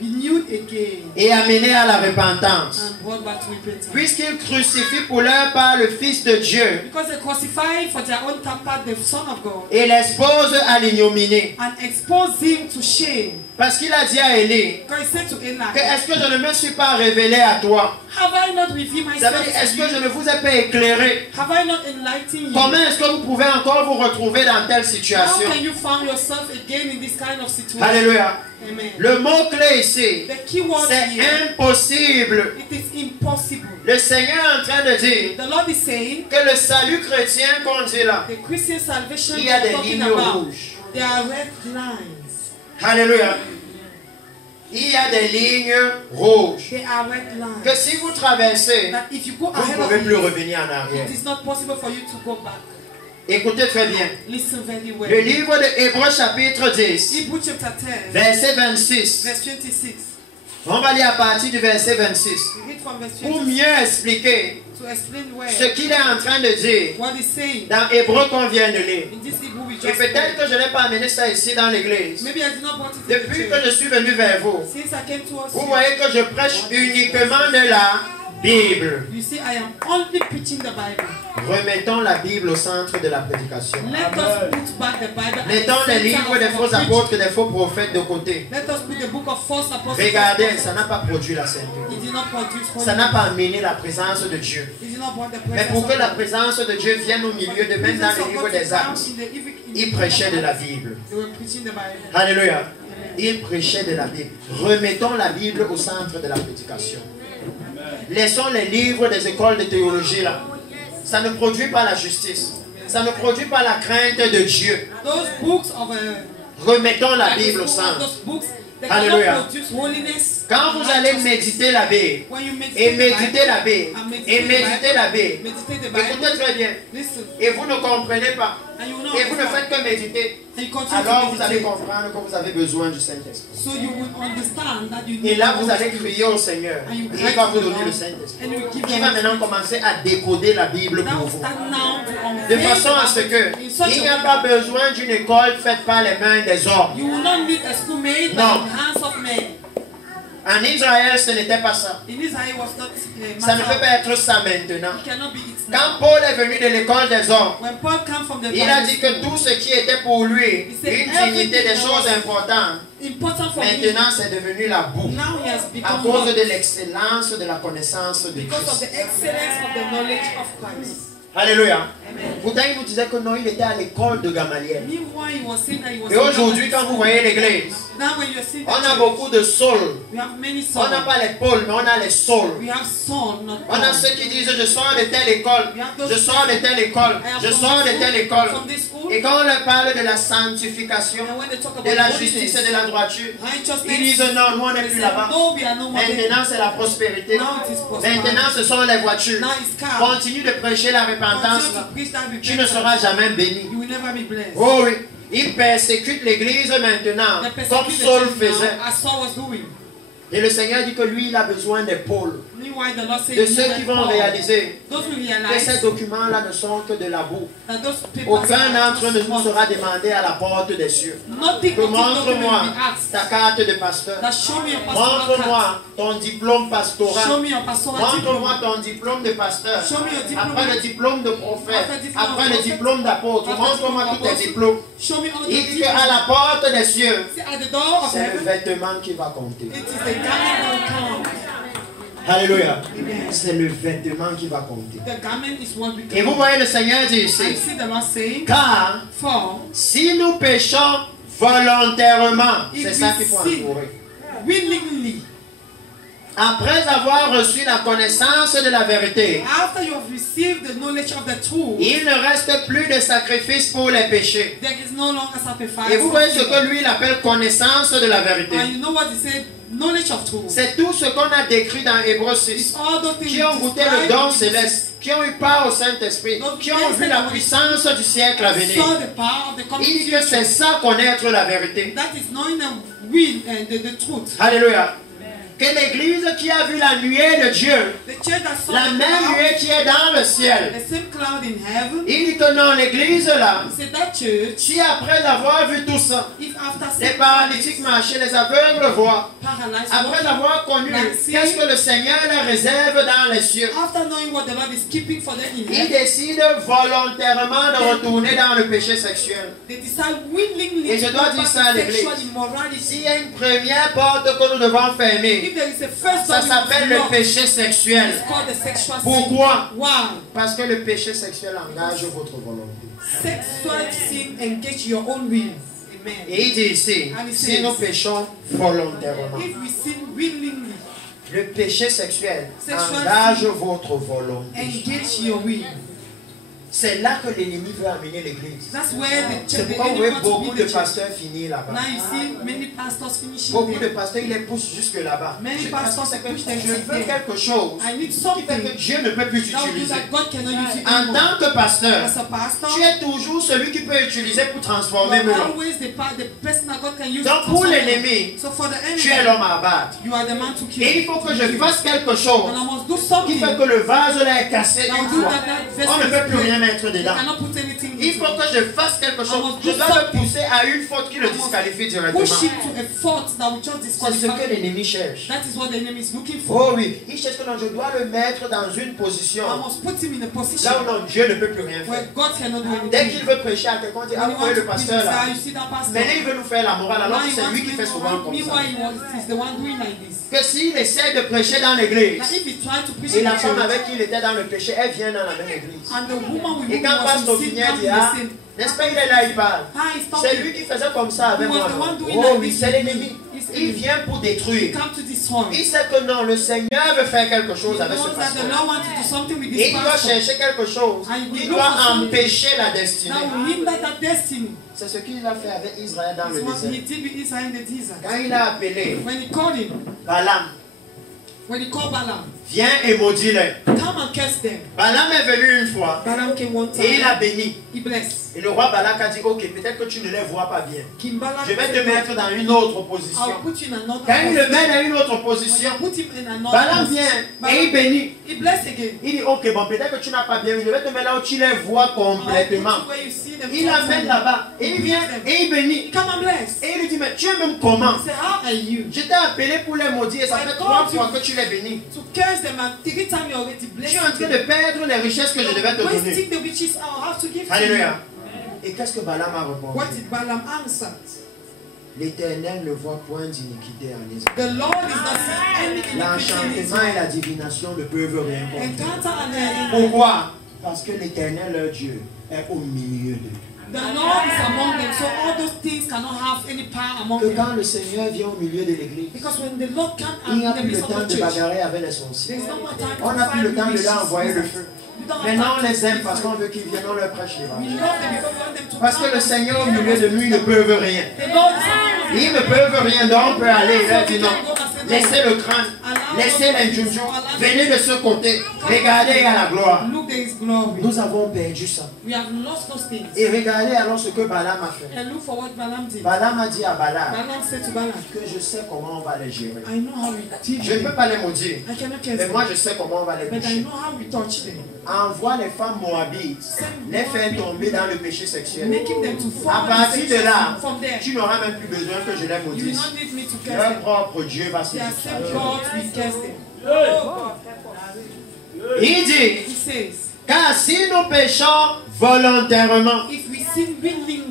renewed again et amenés à la repentance. and brought back to repentance. Puisqu'ils crucifient pour leur part le Fils de Dieu Because they crucified for their own part the Son of God et l'exposent à l'ignominie. and exposed him to shame. Parce qu'il a dit à Élie, God said to Eli, que est-ce que je ne me suis pas révélé à toi? have I not revealed Ça veut myself dire, to est-ce que je you? ne vous ai pas éclairé? Have I not enlightened you? Comment est-ce que vous pouvez encore vous retrouver dans telle How situation? can you find yourself again in this kind of situation? Alléluia. Amen. Le mot-clé ici, The key word c'est here, impossible. it is impossible. Le Seigneur est en train de dire The Lord is saying, que le salut chrétien qu'on dit là, the Christian salvation il y a we're des talking lignes about, rouges. there are red lines. Alléluia. il y a des lignes rouges. There are red lines. Que si vous traversez, That if you go vous ne ahead pouvez of plus it, revenir en arrière. it is not possible for you to go back. Écoutez très bien. Listen very well. Le livre de Hébreux chapitre 10, Hebrews chapter 10, verset 26. verse 26. On va lire à partir du verset 26. We read from verse Pour 26 mieux expliquer to explain where ce qu'il est en train de dire what is saying dans Hébreux qu'on vient de lire. in this Hebrew we Et just peut-être read. que je n'ai pas amené ça ici dans l'église. Maybe I did not brought it to the Depuis que church. je suis venu vers vous, Since I came to us, vous voyez que je prêche uniquement de la Bible. you see, I am only preaching the Bible. Remettons la Bible au centre de la prédication. Let us put back the Bible. at the Mettons les center livres of des our faux preaching. apôtres et des faux prophètes de côté. Let us put the book of false apostles. Regardez, ça n'a pas produit la sainteté. It did not produce Ça n'a holiness. pas amené la présence de Dieu. It did not bring the Mais presence pour que of la God. présence de Dieu vienne au milieu de même dans le livre des Actes, ils prêchaient de la Bible. They were preaching the Bible. Alléluia. Ils prêchaient de la Bible. Remettons la Bible au centre de la prédication. Laissons les livres des écoles de théologie là. Ça ne produit pas la justice. Ça ne produit pas la crainte de Dieu. Those books of Remettons la Bible au centre. those books they Alléluia. cannot produce holiness. Quand vous allez méditer la Bible, When you et meditate méditer la Bible, and meditate et the méditer Bible, la Bible, meditate the Bible, écoutez très bien, listen, et vous ne comprenez pas, and you will not et vous ne understand. faites que méditer, And you continue alors to vous allez meditate. comprendre que vous avez besoin du Saint-Esprit. So you will understand that you Et need là, the vous Holy allez Spirit. crier au Seigneur. And you Et cry il va to vous the donner le Lord, Saint-Esprit. and you give Qui the va Holy maintenant Spirit. commencer à décoder la Bible Now pour vous. start now to De unveil façon à the ce Bible que in such il a n'y a way pas that besoin d'une école faite par les mains des hommes. you will not need a school made by Non. the hands of men. En Israël, ce n'était pas ça. In Israel was not Ça ne peut matter. pas être ça maintenant. It cannot be it Quand now. Paul est venu de l'école des hommes, When Paul came from the il a Bible dit que tout ce qui était pour lui une dignité, des choses importantes, important for him, maintenant c'est devenu la boue. now he has À become cause one de l'excellence de la connaissance de because of Christ. the excellence of the knowledge of Christ. Alléluia. Amen. Pourtant, il nous disait que non, il était à l'école de Gamaliel. Meanwhile, he was saying that he was Et aujourd'hui, quand vous voyez l'église, now when you're seeing the on a church, beaucoup de saules. we have many On sons. n'a pas les pôles, mais on a les saules. We have sons, not On a Paul. ceux qui disent je sors de telle école, je sors de telle école, je sors de telle école. From this school, Et quand on leur parle de la sanctification, and when they talk about de la holiness, justice et de la droiture, righteousness, ils disent non, nous on n'est they plus say, là-bas. no, we are no more there. Maintenant c'est la prospérité. Now it is prosperity. Maintenant ce sont les voitures. Now it's car. Continue de prêcher la repentance. Continue to preach that Tu ne repentance. seras jamais béni. You will never be blessed. Oh oui, ils persécutent l'église maintenant, They persecute comme the Saul church faisait. now, as Saul was doing. Et le Seigneur dit que lui, il a besoin des pôles, Meanwhile, the Lord said, de you ceux need qui that vont Paul. réaliser Those who que realize ces documents-là ne sont que de la boue. that those papers Aucun are d'entre eux ne nous small. sera demandé à la porte des cieux. Nothing Que of this montre-moi document will be asked. ta carte de pasteur. That show me your pastoral card. Montre-moi ton diplôme Show pastoral. me your pastoral Montre-moi diploma. ton diplôme de pasteur. Show me your diploma. Après le diplôme de prophète. After diploma of Après le prophet. diplôme d'apôtre. After Montre-moi diploma tous tes of diplômes. Show me all the Il dit diplomas. qu'à la porte des cieux, See, at the door of c'est le heaven, vêtement qui va compter. it is the garment that will count. Alléluia. Amen. C'est le vêtement qui va compter. The garment is what we Et vous count. voyez le Seigneur dit I ici, see the Lord saying, car for si nous péchons volontairement, If c'est ça we qu'il faut sin. entourer. willingly, Après avoir reçu la connaissance de la vérité, after you have received the knowledge of the truth, il ne reste plus de sacrifice pour les péchés. there is no longer sacrifice. Et vous for voyez ce sin. que lui il appelle connaissance de la vérité. And you know what he said? Knowledge of truth. C'est tout ce qu'on a décrit dans Hébreux It's 6. all those things Qui ont goûté le described don in céleste, qui ont eu part au Saint-Esprit, qui ont vu la puissance du siècle à venir. saw the power of the coming Il dit que c'est ça connaître la vérité. That is knowing the will and the truth. Alléluia. Que l'église qui a vu la nuée de Dieu, The church that saw la the même cloud, nuée qui est dans le ciel, the same cloud in heaven, il dit que non, l'église là, he said that church, si après avoir vu tout ça, if after les seeing paralytiques marchaient, les aveugles voient, paralyzed, après walking, avoir connu qu'est-ce que le Seigneur leur réserve dans les cieux, after knowing what the Lord is keeping for them in ils heaven, décident volontairement de retourner dans le péché sexuel. they decide willingly Et je to dois go dire back ça à to l'église. sexual S'il immorality. y a une première porte que nous devons fermer, If there is a first ça door you s'appelle must le lock, péché sexuel. it's called the sexual sin. Pourquoi? Why? Parce que le péché sexuel engage votre volonté. Sexual sin engage your own will. Amen. Et il dit ici, And it si says, nous péchons volontairement, If we sin willingly, le péché sexuel Sexual engage votre volonté. engage your will. C'est là que l'ennemi veut amener l'église. That's where C'est the pourquoi vous enemy voyez wants to beaucoup be de the church. pasteurs finir là-bas. Now you see many pastors finishing Beaucoup de there. pasteurs, ils les poussent jusque là-bas. Many Parce pastors que push je them veux quelque chose I need qui fait something que Dieu ne peut plus that will do t'utiliser. that God cannot use you En anymore. tant que pasteur, As a pastor, tu es toujours celui qui peut utiliser pour you transformer le are monde. always the person that God can use. Donc to pour transform l'ennemi, them. So for the tu es enemy, l'homme à abattre. you are the man to kill. Et il faut que je fasse quelque chose And I must do qui something fait que le vase là est cassé that une will do fois. that vessel On ne peut is plus rien break. mettre You dedans. cannot put anything Il into faut it. que je fasse quelque chose. must Je do dois le something. pousser à une faute qui le disqualifie directement. Push it to a fault that will just C'est disqualify ce que you. l'ennemi cherche. That is what the enemy is looking for. Oh oui, il cherche que non, je dois le mettre dans une position I must put him in a là position où non, Dieu ne peut plus rien where faire. God cannot do Dès anything. qu'il veut prêcher à quelqu'un, il dit, ah, When vous you voyez want le to preach, pasteur là. you see that pastor. Maintenant, il veut nous faire la morale alors Now que he c'est wants lui to qui make fait souvent comme ça. meanwhile he's the one doing like this. Que s'il essaie de prêcher dans l'église, Like if he tried to preach et in la the femme church, avec qui il était dans le péché, elle vient dans la même église. and the woman with Et whom quand he was Pasteur in sin Vignier comes dit, in ah, the same. n'est-ce pas, il est là, il parle. Ah, he's C'est talking. lui qui faisait comme ça avec He moi. was the one doing Oh like oui, this. c'est l'ennemi. He's Il vient pour détruire. Come to destroy. Il sait que non, le Seigneur veut faire quelque chose He avec ce knows that the pasteur. Lord wants to do something with Et this il doit pastor. chercher quelque chose qui And doit he knows empêcher la destinée. that will hinder that destiny. C'est ce qu'il a fait avec Israël dans le It's what he désert. did with Israel in the desert. Quand il a appelé When he called him, Balaam, when he called Balaam, viens et maudis-les. come and curse them. Balaam est venu une fois Balaam came one et il a time. béni. He blessed. Et le roi Balak a dit, ok, peut-être que tu ne les vois pas bien. King Balak Je vais te said, mettre dans une autre position. I'll put you in another Quand il le position. met dans une autre When position, you put him in another Balaam position, vient et il bénit. he blessed again. Il dit, ok, bon, peut-être que tu n'as pas bien vu. Je vais te mettre là où tu les vois I'll put complètement. you where you see them. Il l'amène là-bas et il vient et il bénit. Come and bless. Et il lui dit, mais tu es même comment? He said, how are you? Je t'ai appelé pour les maudire et ça fait 3 fois que tu les bénis. To curse them and 3 times you already Tu blessed es en train them. de perdre les richesses que je devais te donner. Wasting the riches I'll have to give to you. Alléluia. Et qu'est-ce que Balaam a répondu? What did Balaam answer? L'Éternel ne voit point d'iniquité en Israël. The Lord is not seeing any iniquity in L'enchantement et Israel. la divination ne peuvent rien contre. Encounter and Pourquoi? Parce que l'Éternel, leur Dieu, est au milieu d'eux. the Lord is among them, so all those things cannot have any power among Que them. quand le Seigneur vient au milieu de l'église, Because when the Lord comes il n'y a in the plus le midst of temps the de church, bagarrer avec les sorciers. there's no more time On n'a plus le temps de leur envoyer le We feu. don't have Maintenant, on time les to aime be parce qu'on different. veut qu'ils viennent, on leur prêche We l'évangile. love them because we want them to Parce que come le and Seigneur au hear milieu us. de nous, ils ne peuvent rien. The Lord is among us. Ils ne peuvent rien, donc on peut aller. Il leur dit non. Laissez le crâne, laissez l'injunction, venez de ce côté, regardez à la gloire. Look, there is glory. Nous avons perdu ça. We have lost those things. Et regardez alors ce que Balaam a fait. And look for what Balaam did. Balaam a dit à Balaam Balaam said to Balaam, que je sais comment on va les gérer. I know how we teach Je ne them. peux pas les maudire, I cannot mais curse moi them. je sais comment on va les But I toucher. know how we touch them. Envoie les femmes moabites, les faire tomber dans le péché sexuel. Making them to fall À partir de là, from there. tu n'auras même plus besoin que je les You will maudisse. not need me to curse Leur them. propre Dieu va se Their same God will curse them. Oh God, help us. Il dit, He says, car si nous péchons volontairement, if we sin willingly,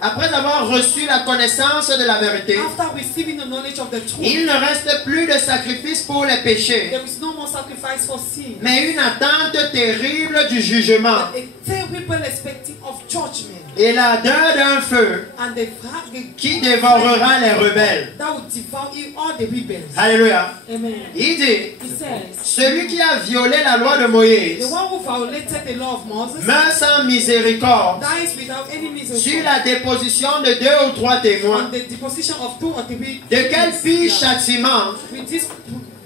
après avoir reçu la connaissance de la vérité, after receiving the knowledge of the truth, il ne reste plus de sacrifice pour les péchés, there is no more sacrifice for sin. mais une attente terrible du jugement But a terrible expecting of judgment et l'ardeur d'un feu and qui dévorera les rebelles. that will devour all the rebels. Alléluia. Amen. Il dit, He says, celui qui a violé la loi de the Moïse one who violated the law of Moses meurt sans miséricorde dies without any sur misery. la déposition de 2 ou 3 témoins. On the deposition of 2 or 3 De quel pire yeah. châtiment With this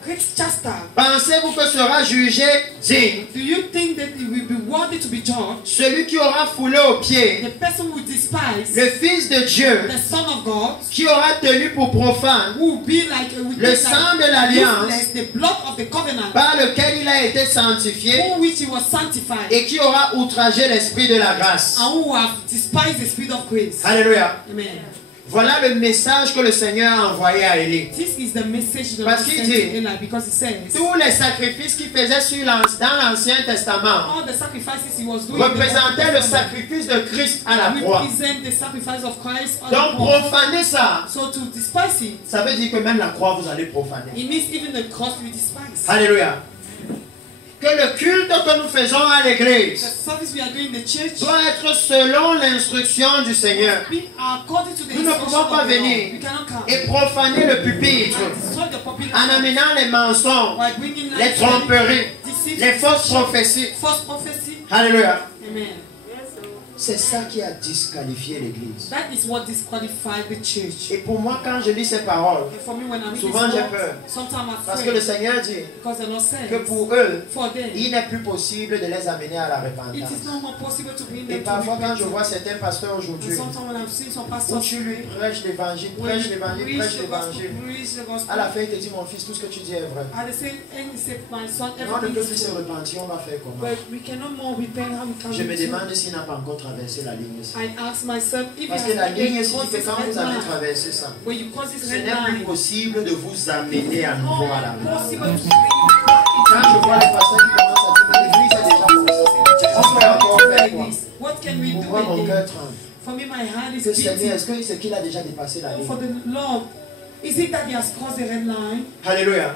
great chastisement, pensez-vous que sera jugé digne do you think that it will be worthy to be judged? celui qui aura foulé aux pieds The person who despises le Fils de Dieu, the Son of God, qui aura tenu pour profane who will be like le sang de l'alliance useless, the blood of the covenant, par lequel il a été sanctifié for which he was sanctified, et qui aura outragé l'esprit de la grâce. and who have despised the spirit of grace. Alléluia. Amen. Voilà le message que le Seigneur a envoyé à Élie. This is the message the Parce Lord qu'il sent dit, to Eli, because he says tous les sacrifices qu'il faisait dans l'Ancien Testament all the sacrifices he was doing représentaient le sacrifice de Christ à la croix. represent the sacrifice of Christ on the Donc cross. profaner ça, So to despise it, ça veut dire que même la croix vous allez profaner. it means even the cross we despise. Alléluia. Que le culte que nous faisons à The l'église service we are doing in the church doit être selon l'instruction du Seigneur be according to the Nous ne instruction pouvons pas of the Lord. venir We cannot come et profaner le pupitre and destroy the popular en amenant les mensonges, by bringing les tromperies, receive les fausses prophéties. false prophecy. Alléluia. Amen. C'est ça qui a disqualifié l'église. That is what disqualified the church. Et pour moi, quand je lis ces paroles, And for me, when I read souvent this j'ai word, peur. sometimes I'm Parce que le afraid. Seigneur dit Because the Lord says, que pour eux, for them, il n'est plus possible de les amener à la it repentance. is no more possible to bring Et them to parfois, quand je repentance. vois certains pasteurs And aujourd'hui, sometimes when I've seen some où pastors tu lui prêches l'évangile, when prêches you l'évangile, preach prêches the gospel, l'évangile, preach the gospel, à la fin, il te dit, mon fils, tout ce que tu dis est vrai. at the same end, he said, my son, Mais on ne peut plus everything is se true. repentir, on va faire comment? But we cannot more repent how we can Je me do. demande s'il n'a pas encore traversé la ligne. I ask myself if Parce he que la has ligne, not c'est crossed que this quand red vous avez line, traversé ça, when you cross this ce red n'est plus line, possible de vous amener à nouveau à la vie. possible to bring you back Quand je vois les pasteurs qui commencent à dire, mais l'église est déjà comme ça, on peut encore faire quoi? What can we Pour do moi, mon again? cœur tremble. For me, my heart is Que Seigneur, beating. est-ce que c'est qu'il a déjà dépassé la Oh, ligne? for the Lord, is it that he has crossed the red line? Alléluia.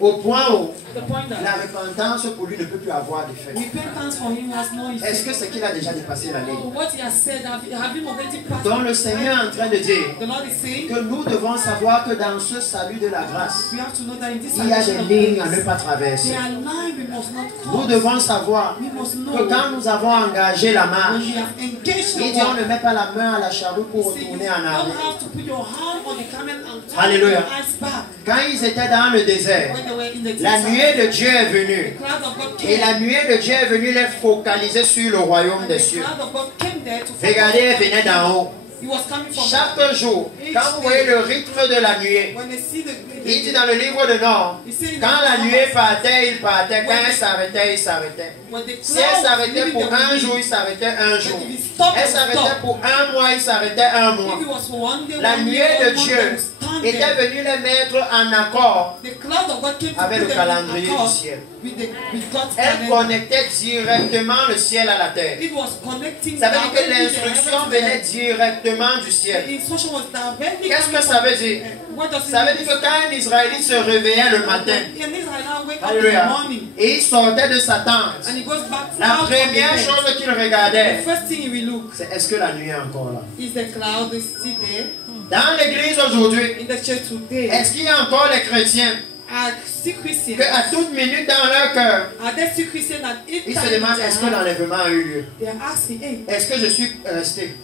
Au point où The point la that repentance pour lui ne peut plus avoir d'effet. repentance for him has no Est-ce effect. que c'est qu'il a déjà dépassé la Oh, ligne? what he has said, have him already passed? Donc le Seigneur est en train de dire The Lord is saying, que nous devons savoir que dans ce salut de la grâce, we have to know that in this il y a salvation des of lignes à ne grace, pas traverser. there are lines we must not Nous cross. devons savoir We must know que quand nous avons engagé la when marche, we have engaged il the dit on work. ne met pas la main à la charrue pour See, you retourner don't en arrière. have to put your hand on the camel and turn Alléluia. your eyes back. Quand ils étaient dans le désert, When they were in the la desert, nuée de Dieu est the venue. cloud of God Et came. la nuée de Dieu est venue les focaliser sur le royaume And des the cieux. cloud of God came there to Regardez, elle venait d'en haut. He was coming from Chaque jour, quand vous voyez le rythme de la nuée, when they see il dit dans le livre de Nord, he said in quand the la Bible, nuée partait, il partait. Quand elle s'arrêtait, il s'arrêtait. when the Si elle cloud s'arrêtait leaving pour the un wind, jour, il s'arrêtait un jour. if he stopped, Elle he s'arrêtait stopped. pour un mois, il s'arrêtait un mois. If it was for one day, La one nuée year, de one month, Dieu they would stand était there. venue les mettre en accord The cloud of God came to avec put le them in calendrier du accord ciel. with God's Elle calendar. connectait directement le ciel à la terre. It was connecting Ça veut dire que directly the l'instruction heavens to venait the directement du earth. ciel. The instruction was directly Qu'est-ce coming que ça from- veut dire? What does it Ça veut mean? dire que quand un Israélite se réveillait le matin, An Israelite wake up in the Alléluia, morning et il sortait de sa tente, and he goes back la out from the première bed. chose qu'il The regardait, first thing he will look c'est est-ce que la nuit est encore là? is the cloud is still there. Dans l'église aujourd'hui, In the church today, est-ce qu'il y a encore les chrétiens are still Christians? qu'à toute minute dans leur cœur, Are they still Christians at each ils time se demandent est-ce que l'enlèvement a eu lieu? they are asking, hey, Est-ce que je suis resté?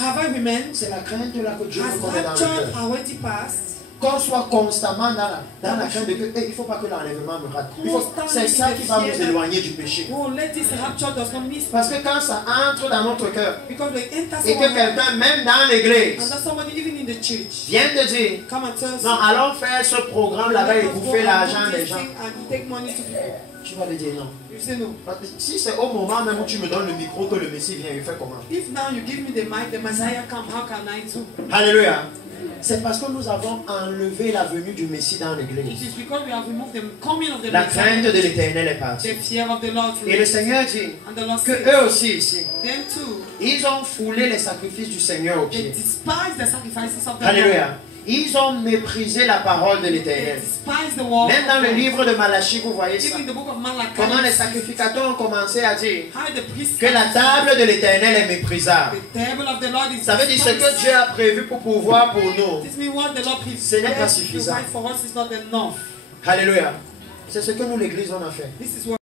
have I remained? C'est la crainte de la que Dieu Has nous connaît dans le rapture cœur. already passed? Qu'on soit constamment dans la crainte de que il ne faut pas que l'enlèvement me rate. C'est ça qui va nous éloigner du péché. Oh, let this rapture does not miss. Parce que quand ça entre dans notre cœur Because we enter et que someone quelqu'un, même dans l'église, and that somebody even in the church vient te dire come and tell us, non, allons faire ce programme là-bas et let us go bouffer and l'argent do des this gens, thing and take money to people. tu vas lui dire non. You say no. Parce que si c'est au moment même où tu me donnes le micro que le Messie vient, il fait comment? If now you give me the mic, the Messiah come, how can I too? Alléluia. C'est parce que nous avons enlevé la venue du Messie dans It l'église. is because we have removed the coming of the La crainte Messiah, de l'éternel est partie. the fear of the Lord. Et le Seigneur dit And the Lord que says, eux aussi ici, them too, ils ont foulé les sacrifices du Seigneur aux they pieds. despise the sacrifices of the Lord. Alléluia. Ils ont méprisé la parole de They l'éternel. despise the word Même dans of le God. livre de Malachie, vous voyez ça. Even in the book of Malachi, Comment les sacrificateurs ont commencé à dire how the priest que la table de l'éternel est méprisable. the table of the Lord is Ça veut dire ce que Dieu a prévu pour pouvoir pour nous. This means what the Lord Ce n'est pas prepared to suffisant. provide for us is not enough. Alléluia. C'est ce que nous, l'église, on a fait. This is what